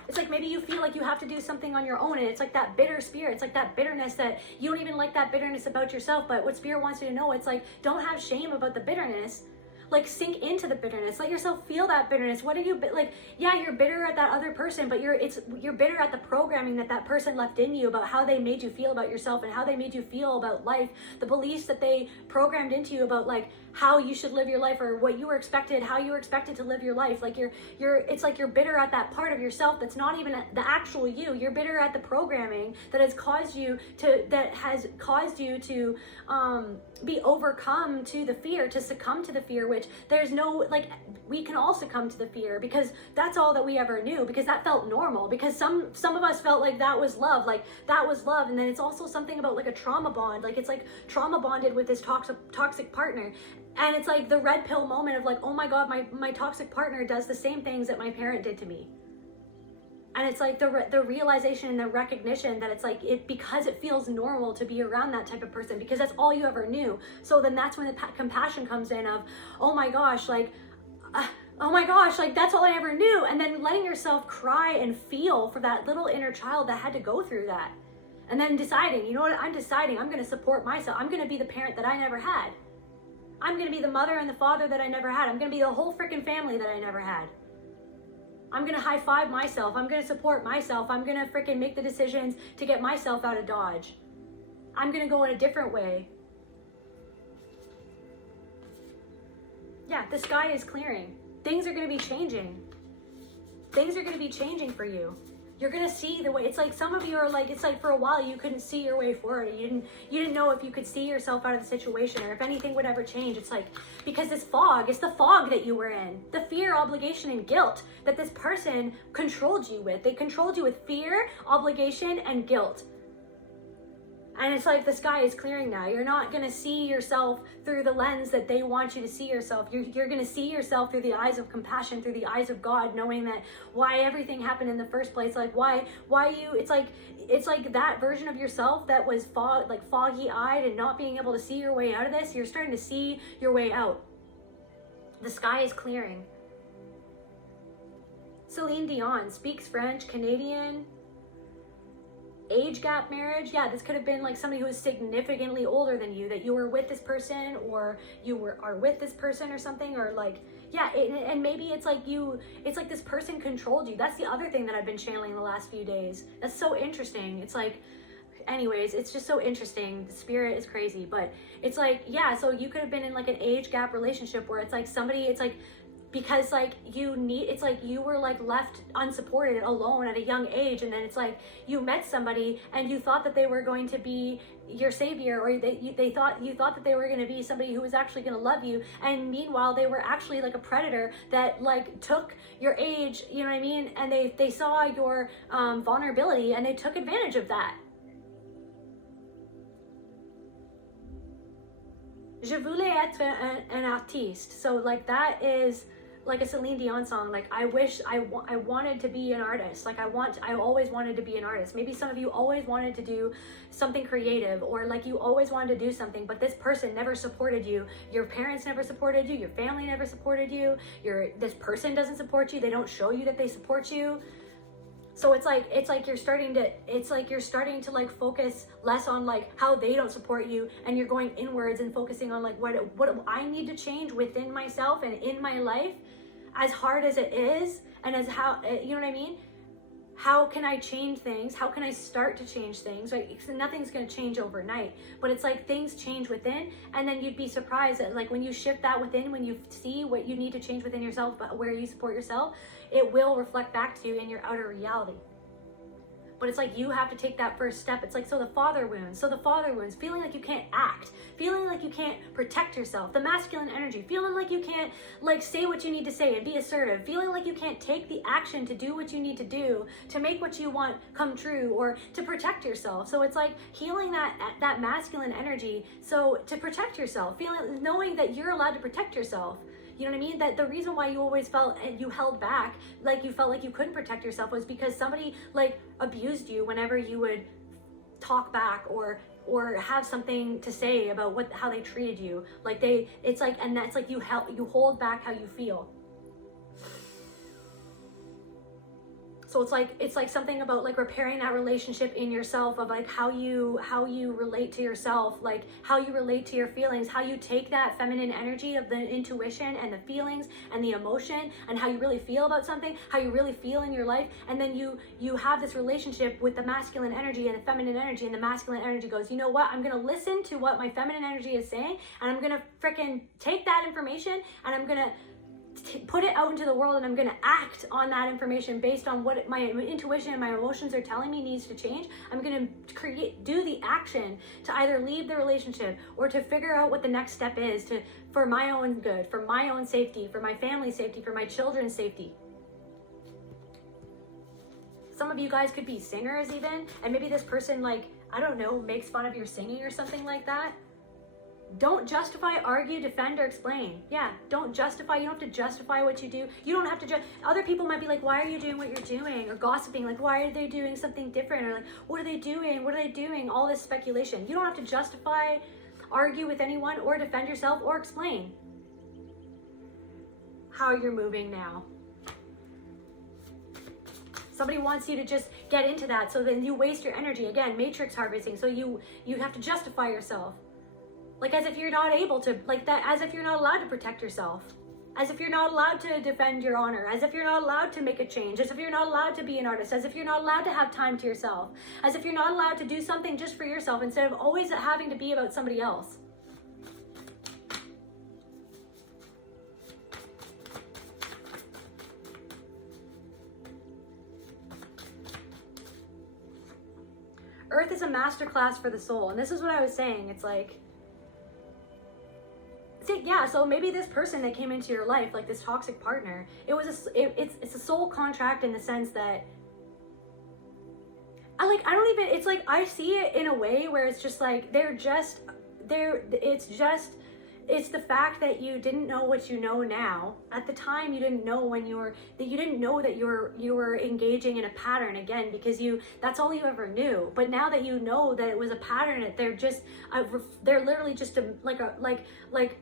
It's like maybe you feel like you have to do something on your own, and it's like that bitter spirit. It's like that bitterness that you don't even like that bitterness about yourself. But what spirit wants you to know, it's like, don't have shame about the bitterness. Like, sink into the bitterness. Let yourself feel that bitterness. What are you, like, yeah, you're bitter at that other person, but you're bitter at the programming that person left in you about how they made you feel about yourself and how they made you feel about life, the beliefs that they programmed into you about, like, how you should live your life, or what you were expected, how you were expected to live your life. Like, it's like you're bitter at that part of yourself that's not even the actual you. You're bitter at the programming that has caused you to be overcome to the fear, to succumb to the fear, which there's no, like, we can all succumb to the fear because that's all that we ever knew, because that felt normal, because some of us felt like that was love, and then it's also something about like a trauma bond, like it's like trauma bonded with this toxic partner. And it's like the red pill moment of like, oh my God, my toxic partner does the same things that my parent did to me. And it's like the realization and the recognition that it's like, because it feels normal to be around that type of person, because that's all you ever knew. So then that's when the compassion comes in of, oh my gosh, like that's all I ever knew. And then letting yourself cry and feel for that little inner child that had to go through that. And then deciding, you know what, I'm going to support myself. I'm going to be the parent that I never had. I'm going to be the mother and the father that I never had. I'm going to be the whole freaking family that I never had. I'm going to high five myself. I'm going to support myself. I'm going to freaking make the decisions to get myself out of Dodge. I'm going to go in a different way. Yeah, the sky is clearing. Things are going to be changing. Things are going to be changing for you. You're going to see the way. It's like some of you are like, it's like for a while you couldn't see your way forward. You didn't know if you could see yourself out of the situation or if anything would ever change. It's like, because this fog, it's the fog that you were in. The fear, obligation, and guilt that this person controlled you with. They controlled you with fear, obligation, and guilt. And it's like the sky is clearing now. You're not going to see yourself through the lens that they want you to see yourself. You're going to see yourself through the eyes of compassion, through the eyes of God, knowing that why everything happened in the first place. Like why you, it's like that version of yourself that was foggy eyed and not being able to see your way out of this. You're starting to see your way out. The sky is clearing. Celine Dion speaks French, Canadian. Age gap marriage, yeah, this could have been like somebody who is significantly older than you, that you were with this person, or are with this person or something, or like, yeah, and maybe it's like this person controlled you. That's the other thing that I've been channeling the last few days. That's so interesting. It's like, anyways, it's just so interesting. The spirit is crazy, but it's like, yeah, so you could have been in like an age gap relationship where it's like somebody, it's like, because like it's like you were like left unsupported alone at a young age, and then it's like you met somebody and you thought that they were going to be your savior, or you thought that they were going to be somebody who was actually going to love you, and meanwhile they were actually like a predator that like took your age, you know what I mean, and they saw your vulnerability and they took advantage of that. Je voulais être un artiste. So like that is like a Celine Dion song. Like I wanted to be an artist. Like I always wanted to be an artist. Maybe some of you always wanted to do something creative, or like you always wanted to do something, but this person never supported you. Your parents never supported you. Your family never supported you. This person doesn't support you. They don't show you that they support you. So it's like you're starting to like focus less on like how they don't support you, and you're going inwards and focusing on like what I need to change within myself and in my life, as hard as it is, and as how, you know what I mean? How can I change things? How can I start to change things? Right? Nothing's going to change overnight, but it's like things change within, and then you'd be surprised that like when you shift that within, when you see what you need to change within yourself, but where you support yourself, it will reflect back to you in your outer reality. But it's like you have to take that first step. It's like, so the father wounds, feeling like you can't act, feeling like you can't protect yourself, the masculine energy, feeling like you can't like say what you need to say and be assertive, feeling like you can't take the action to do what you need to do to make what you want come true, or to protect yourself. So it's like healing that masculine energy, so to protect yourself, knowing that you're allowed to protect yourself. You know what I mean? That the reason why you always felt and you held back, like you felt like you couldn't protect yourself, was because somebody like abused you whenever you would talk back or or have something to say about how they treated you. Like it's like, and that's like you hold back how you feel. So it's like something about like repairing that relationship in yourself of like how you relate to yourself, like how you relate to your feelings, how you take that feminine energy of the intuition and the feelings and the emotion and how you really feel about something, how you really feel in your life, and then you have this relationship with the masculine energy and the feminine energy, and the masculine energy goes, you know what, I'm gonna listen to what my feminine energy is saying, and I'm gonna freaking take that information and I'm gonna put it out into the world, and I'm going to act on that information based on what my intuition and my emotions are telling me needs to change. I'm going to do the action to either leave the relationship or to figure out what the next step is for my own good, for my own safety, for my family's safety, for my children's safety. Some of you guys could be singers even, and maybe this person, like, I don't know, makes fun of your singing or something like that. Don't justify, argue, defend, or explain. Yeah, don't justify. You don't have to justify what you do. You don't have to other people might be like, why are you doing what you're doing? Or gossiping, like, why are they doing something different? Or like, what are they doing? What are they doing? All this speculation. You don't have to justify, argue with anyone, or defend yourself, or explain how you're moving now. Somebody wants you to just get into that, so then you waste your energy. Again, matrix harvesting. So you have to justify yourself. Like as if you're not able to, like that, as if you're not allowed to protect yourself, as if you're not allowed to defend your honor, as if you're not allowed to make a change, as if you're not allowed to be an artist, as if you're not allowed to have time to yourself, as if you're not allowed to do something just for yourself instead of always having to be about somebody else. Earth is a masterclass for the soul. And this is what I was saying. It's like, yeah, so maybe this person that came into your life, like this toxic partner, it's a soul contract in the sense that it's like I see it in a way where it's just like it's the fact that you didn't know what you know now. At the time, you didn't know that you were engaging in a pattern again, because that's all you ever knew. But now that you know that it was a pattern, they're literally just like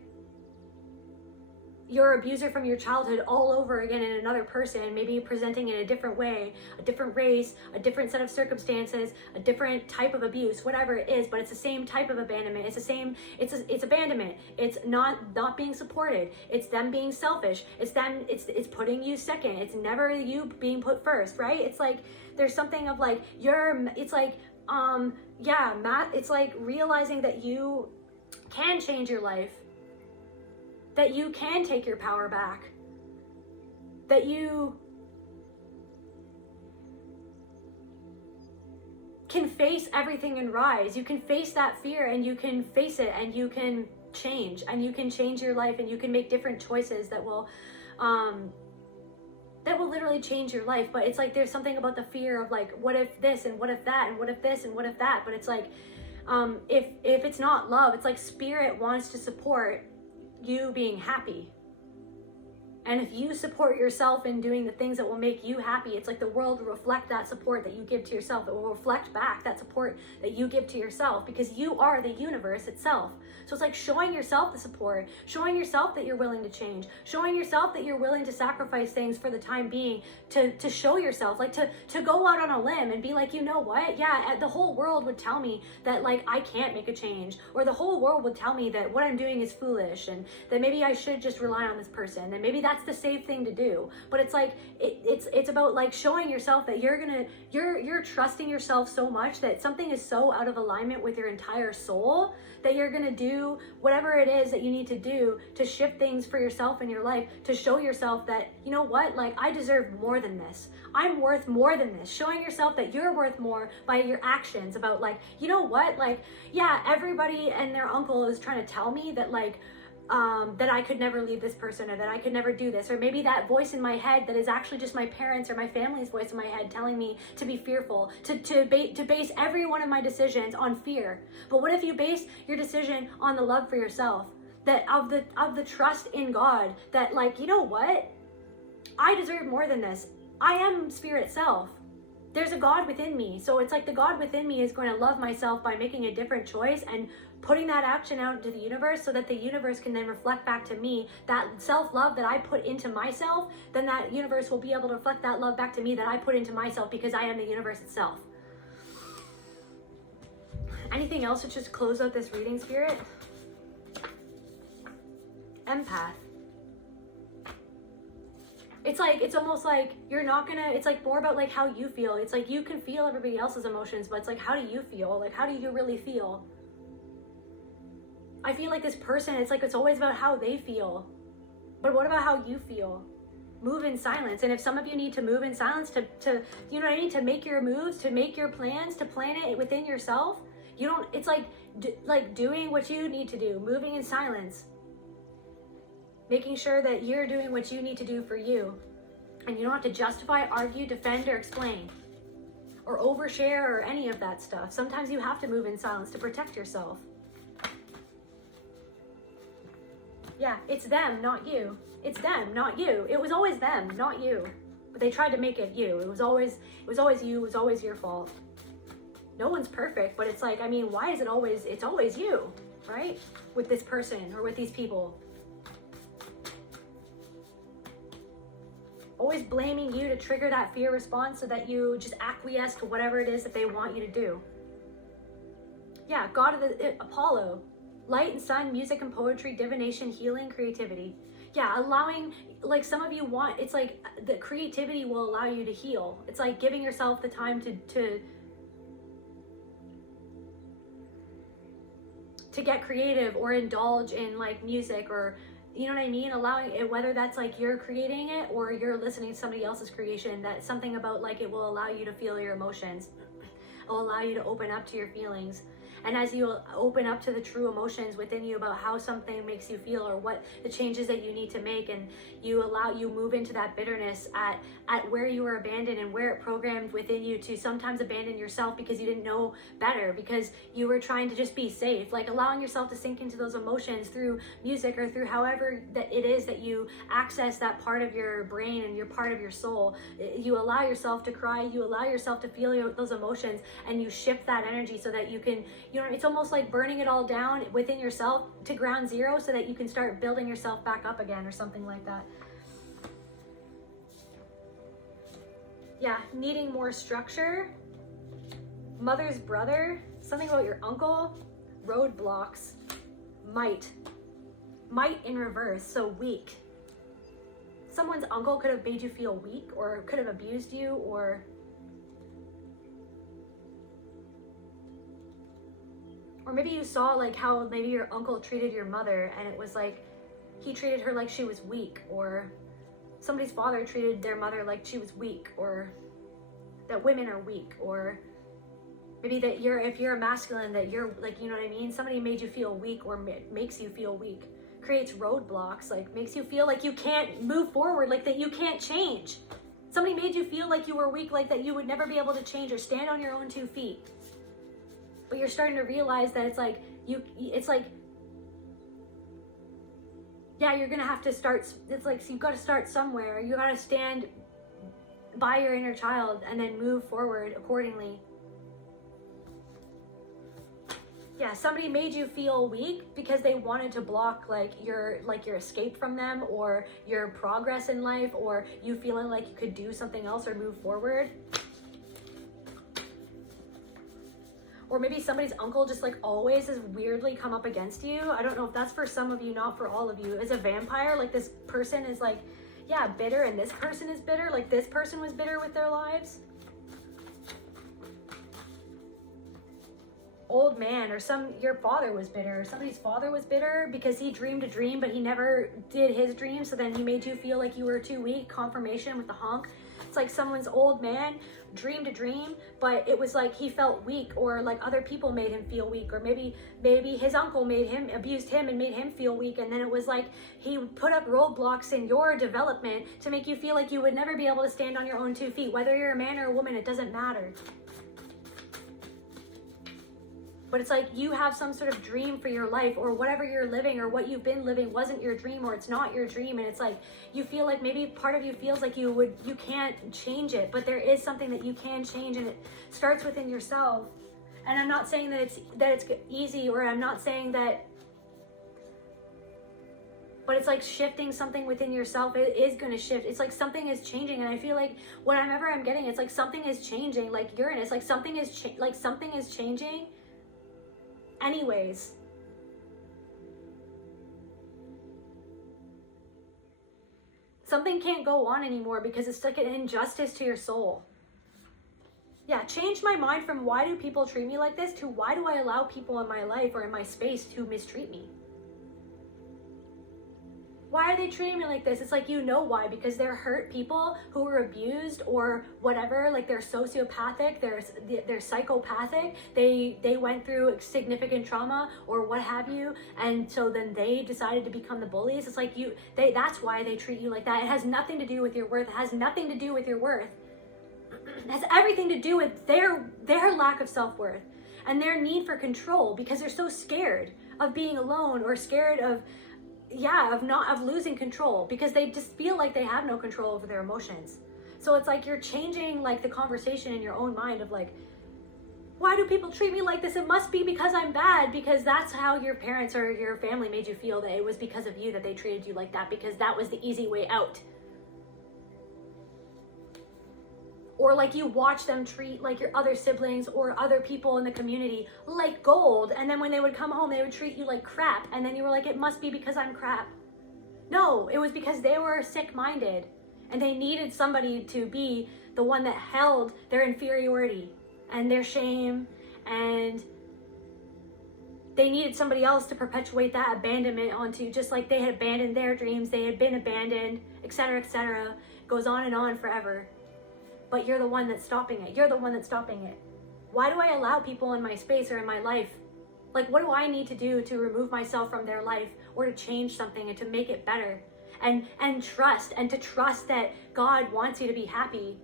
your abuser from your childhood all over again in another person, maybe presenting in a different way, a different race, a different set of circumstances, a different type of abuse, whatever it is, but it's the same type of abandonment. It's abandonment. It's not being supported. It's them being selfish. It's putting you second. It's never you being put first, right? It's like there's something of like it's like realizing that you can change your life, that you can take your power back, that you can face everything and rise. You can face that fear, and you can face it, and you can change, and you can change your life, and you can make different choices that will literally change your life. But it's like there's something about the fear of like, what if this, and what if that, and what if this, and what if that. But it's like if it's not love, it's like spirit wants to support you being happy. And if you support yourself in doing the things that will make you happy, it's like the world will reflect that support that you give to yourself. It will reflect back that support that you give to yourself, because you are the universe itself. So it's like showing yourself the support, showing yourself that you're willing to change, showing yourself that you're willing to sacrifice things for the time being, to show yourself, like to go out on a limb and be like, you know what? Yeah, the whole world would tell me that like I can't make a change, or the whole world would tell me that what I'm doing is foolish, and that maybe I should just rely on this person, and maybe that's the safe thing to do. But it's like it's about like showing yourself that you're trusting yourself so much that something is so out of alignment with your entire soul that you're gonna do whatever it is that you need to do to shift things for yourself in your life, to show yourself that, you know what, like I deserve more than this. I'm worth more than this. Showing yourself that you're worth more by your actions, about like, you know what, like, yeah, everybody and their uncle is trying to tell me that like that I could never leave this person, or that I could never do this, or maybe that voice in my head that is actually just my parents or my family's voice in my head telling me to be fearful, to base every one of my decisions on fear. But what if you base your decision on the love for yourself, that of the trust in God, that like, you know what, I deserve more than this. I am spirit self. there's a God within me. So it's like the God within me is going to love myself by making a different choice and putting that action out into the universe, so that the universe can then reflect back to me that self-love that I put into myself. Then that universe will be able to reflect that love back to me that I put into myself, because I am the universe itself. Anything else to just close out this reading, Spirit? Empath. It's like, it's almost like you're not gonna, it's like more about like how you feel. It's like you can feel everybody else's emotions, but it's like, how do you feel? Like, how do you really feel? I feel like this person, it's like, it's always about how they feel. But what about how you feel? Move in silence. And if some of you need to move in silence to you know what I mean, to make your moves, to make your plans, to plan it within yourself, you don't, it's like, doing what you need to do, moving in silence. Making sure that you're doing what you need to do for you. And you don't have to justify, argue, defend, or explain. Or overshare, or any of that stuff. Sometimes you have to move in silence to protect yourself. Yeah, it's them, not you. It's them, not you. It was always them, not you. But they tried to make it you. It was always you, it was always your fault. No one's perfect, but it's like, I mean, why is it always, it's always you, right? With this person or with these people. Always blaming you to trigger that fear response so that you just acquiesce to whatever it is that they want you to do. Yeah, God of the Apollo. Light and sun, music and poetry, divination, healing, creativity. Yeah, allowing, like some of you want, it's like the creativity will allow you to heal. It's like giving yourself the time to get creative or indulge in like music, or you know what I mean, allowing it, whether that's like you're creating it or you're listening to somebody else's creation, that's something about like it will allow you to feel your emotions. It will allow you to open up to your feelings. And as you open up to the true emotions within you about how something makes you feel, or what the changes that you need to make, and you move into that bitterness at where you were abandoned and where it programmed within you to sometimes abandon yourself because you didn't know better, because you were trying to just be safe. Like allowing yourself to sink into those emotions through music, or through however that it is that you access that part of your brain and your part of your soul. You allow yourself to cry, you allow yourself to feel those emotions, and you shift that energy so that you can, you know, it's almost like burning it all down within yourself to ground zero so that you can start building yourself back up again, or something like that. Yeah, needing more structure. Mother's brother, something about your uncle. Roadblocks. Might in reverse, so weak. Someone's uncle could have made you feel weak, or could have abused you, or maybe you saw like how maybe your uncle treated your mother, and it was like he treated her like she was weak, or somebody's father treated their mother like she was weak, or that women are weak, or maybe that if you're a masculine, that you're like, you know what I mean? Somebody made you feel weak, or makes you feel weak, creates roadblocks, like makes you feel like you can't move forward, like that you can't change. Somebody made you feel like you were weak, like that you would never be able to change or stand on your own 2 feet. But you're starting to realize that it's like, yeah, you're gonna have to start, it's like, so you've got to start somewhere. You got to stand by your inner child and then move forward accordingly. Yeah, somebody made you feel weak because they wanted to block your escape from them, or your progress in life, or you feeling like you could do something else or move forward. Or maybe somebody's uncle just like always has weirdly come up against you. I don't know if that's for some of you, not for all of you. As a vampire, like this person is like, yeah, bitter, and this person is bitter. Like this person was bitter with their lives. Old man, or your father was bitter, or somebody's father was bitter because he dreamed a dream, but he never did his dream. So then he made you feel like you were too weak. Confirmation with the honk. It's like someone's old man dreamed a dream, but it was like he felt weak, or like other people made him feel weak, or maybe his uncle abused him and made him feel weak, and then it was like he put up roadblocks in your development to make you feel like you would never be able to stand on your own 2 feet. Whether you're a man or a woman, it doesn't matter. But it's like you have some sort of dream for your life, or whatever you're living or what you've been living wasn't your dream, or it's not your dream. And it's like you feel like maybe part of you feels like you can't change it, but there is something that you can change, and it starts within yourself. And I'm not saying that it's easy, or I'm not saying that, but it's like shifting something within yourself. It is going to shift. It's like something is changing. And I feel like whatever I'm getting, it's like something is changing, like Uranus, like something is changing anyways. Something can't go on anymore because it's like an injustice to your soul. Yeah, change my mind from why do people treat me like this to why do I allow people in my life or in my space to mistreat me? Why are they treating me like this? It's like, you know why, because they're hurt people who were abused or whatever, like they're sociopathic, they're psychopathic, they went through significant trauma or what have you, and so then they decided to become the bullies. It's like that's why they treat you like that. It has nothing to do with your worth. It has nothing to do with your worth. It has everything to do with their lack of self-worth and their need for control, because they're so scared of being alone or scared of losing control, because they just feel like they have no control over their emotions. So it's like you're changing like the conversation in your own mind of like, why do people treat me like this? It must be because I'm bad, because that's how your parents or your family made you feel, that it was because of you that they treated you like that, because that was the easy way out. Or like you watch them treat like your other siblings or other people in the community like gold, and then when they would come home they would treat you like crap, and then you were like, it must be because I'm crap. No, it was because they were sick-minded and they needed somebody to be the one that held their inferiority and their shame, and they needed somebody else to perpetuate that abandonment onto, just like they had abandoned their dreams, they had been abandoned, etc., etc. Goes on and on forever. But you're the one that's stopping it. You're the one that's stopping it. Why do I allow people in my space or in my life? Like, what do I need to do to remove myself from their life or to change something and to make it better? And to trust that God wants you to be happy.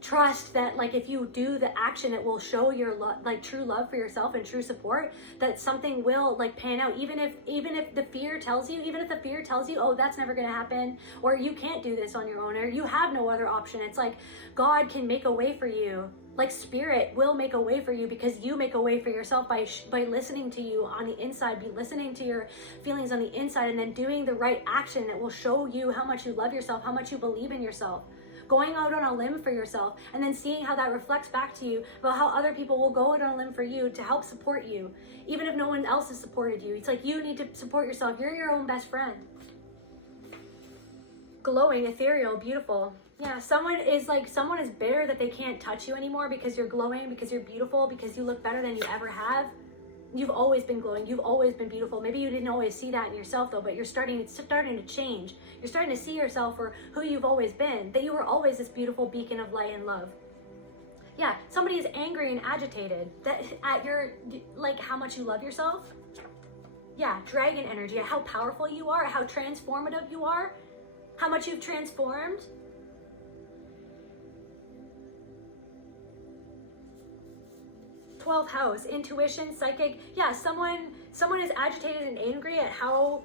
Trust that, like, if you do the action that will show your true love for yourself and true support, that something will like pan out. Even if the fear tells you, oh, that's never going to happen, or you can't do this on your own, or you have no other option. It's like God can make a way for you. Like spirit will make a way for you, because you make a way for yourself by listening to you on the inside, be listening to your feelings on the inside, and then doing the right action that will show you how much you love yourself, how much you believe in yourself. Going out on a limb for yourself, and then seeing how that reflects back to you about how other people will go out on a limb for you to help support you, even if no one else has supported you. It's like you need to support yourself. You're your own best friend. Glowing, ethereal, beautiful. Yeah, someone is bitter that they can't touch you anymore because you're glowing, because you're beautiful, because you look better than you ever have. You've always been glowing. You've always been beautiful. Maybe you didn't always see that in yourself though, but it's starting to change. You're starting to see yourself for who you've always been, that you were always this beautiful beacon of light and love. Yeah, somebody is angry and agitated that at your, like, how much you love yourself. Yeah, dragon energy, at how powerful you are, at how transformative you are, how much you've transformed. Twelfth house, intuition, psychic. Yeah, someone is agitated and angry at how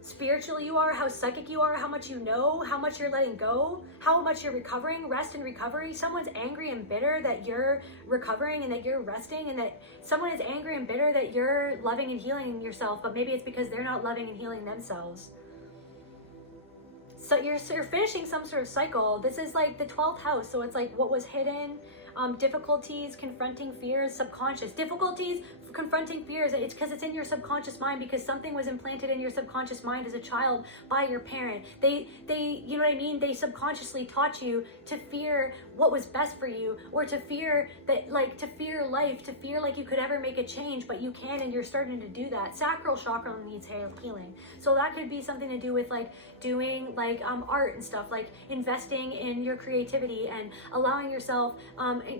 spiritual you are, how psychic you are, how much you know, how much you're letting go, how much you're recovering, rest and recovery. Someone's angry and bitter that you're recovering and that you're resting, and that someone is angry and bitter that you're loving and healing yourself, but maybe it's because they're not loving and healing themselves. So you're finishing some sort of cycle. This is like the 12th house, so it's like what was hidden, difficulties, confronting fears, subconscious. Difficulties, confronting fears, it's because it's in your subconscious mind, because something was implanted in your subconscious mind as a child by your parent. They you know what I mean? They subconsciously taught you to fear what was best for you, or to fear that, like, to fear life, to fear like you could ever make a change, but you can, and you're starting to do that. Sacral chakra needs healing. So that could be something to do with like doing like art and stuff, like investing in your creativity and allowing yourself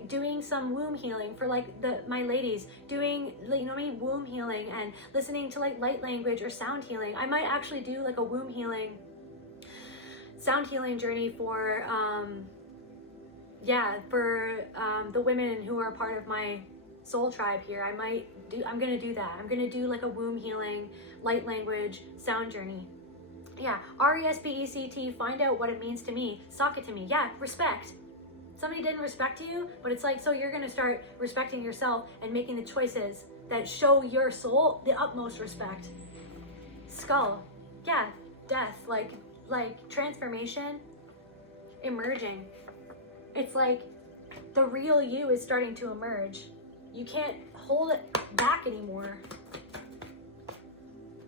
doing some womb healing for like my ladies, doing, you know what I mean, womb healing, and listening to like light language or sound healing. I might actually do like a womb healing, sound healing journey for the women who are part of my soul tribe here. I'm gonna do that. I'm gonna do like a womb healing, light language, sound journey. Yeah, RESPECT, find out what it means to me. Sock it to me. Yeah, respect. Somebody didn't respect you, but it's like, so you're gonna start respecting yourself and making the choices that show your soul the utmost respect. Skull. Yeah, death, like transformation, emerging. It's like the real you is starting to emerge. You can't hold it back anymore.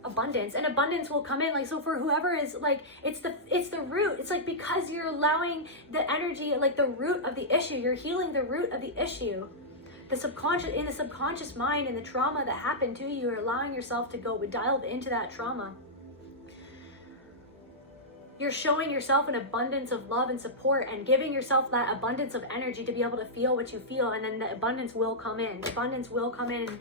Abundance, and abundance will come in. Like, so for whoever is like, it's the root. It's like, because you're allowing the energy, like the root of the issue, you're healing the root of the issue. The subconscious mind and the trauma that happened to you, you're allowing yourself to go dive into that trauma. You're showing yourself an abundance of love and support and giving yourself that abundance of energy to be able to feel what you feel, and then the abundance will come in. Abundance will come in.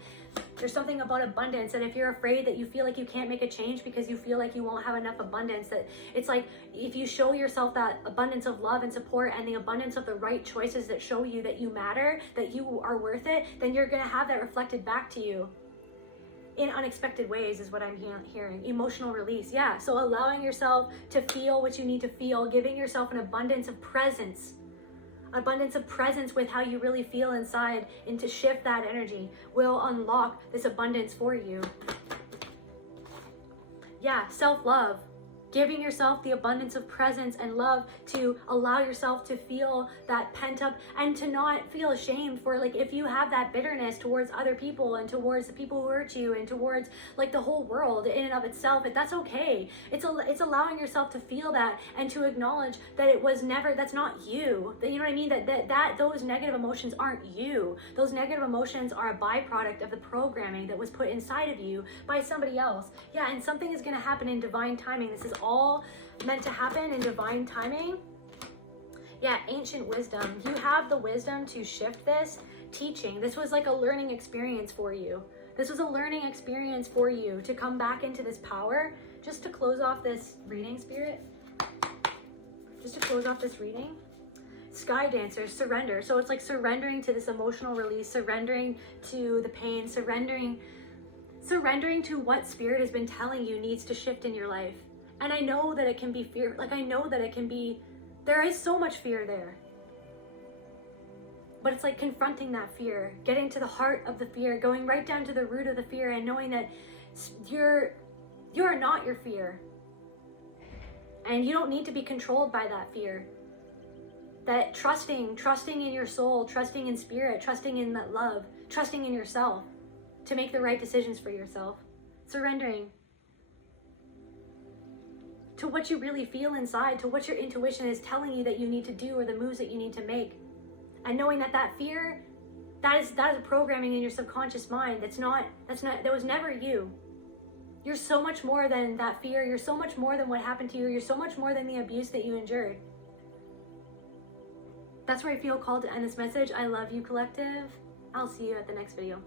There's something about abundance, and if you're afraid that you feel like you can't make a change because you feel like you won't have enough abundance, that it's like, if you show yourself that abundance of love and support and the abundance of the right choices that show you that you matter, that you are worth it, then you're going to have that reflected back to you in unexpected ways, is what I'm hearing. Emotional release. Yeah, so allowing yourself to feel what you need to feel, giving yourself an abundance of presence with how you really feel inside, and to shift that energy will unlock this abundance for you. Yeah, self-love. Giving yourself the abundance of presence and love to allow yourself to feel that pent up, and to not feel ashamed for, like, if you have that bitterness towards other people and towards the people who hurt you and towards like the whole world in and of itself, that's okay. It's allowing yourself to feel that and to acknowledge that it was never, that's not you. That, you know what I mean? That those negative emotions aren't you. Those negative emotions are a byproduct of the programming that was put inside of you by somebody else. Yeah, and something is going to happen in divine timing. This is all meant to happen in divine timing. Yeah, ancient wisdom. You have the wisdom to shift this. Teaching. This was like a learning experience for you. This was a learning experience for you to come back into this power. Just to close off this reading, Spirit. Just to close off this reading. Sky Dancers, surrender. So it's like surrendering to this emotional release, surrendering to the pain, surrendering to what Spirit has been telling you needs to shift in your life. And I know that it can be fear. Like, I know that it can be, there is so much fear there. But it's like confronting that fear, getting to the heart of the fear, going right down to the root of the fear, and knowing that you're not your fear. And you don't need to be controlled by that fear. That trusting in your soul, trusting in Spirit, trusting in that love, trusting in yourself to make the right decisions for yourself. Surrendering to what you really feel inside, to what your intuition is telling you that you need to do, or the moves that you need to make. And knowing that fear, that is a programming in your subconscious mind that was never you. You're so much more than that fear. You're so much more than what happened to you. You're so much more than the abuse that you endured. That's where I feel called to end this message. I love you, collective. I'll see you at the next video.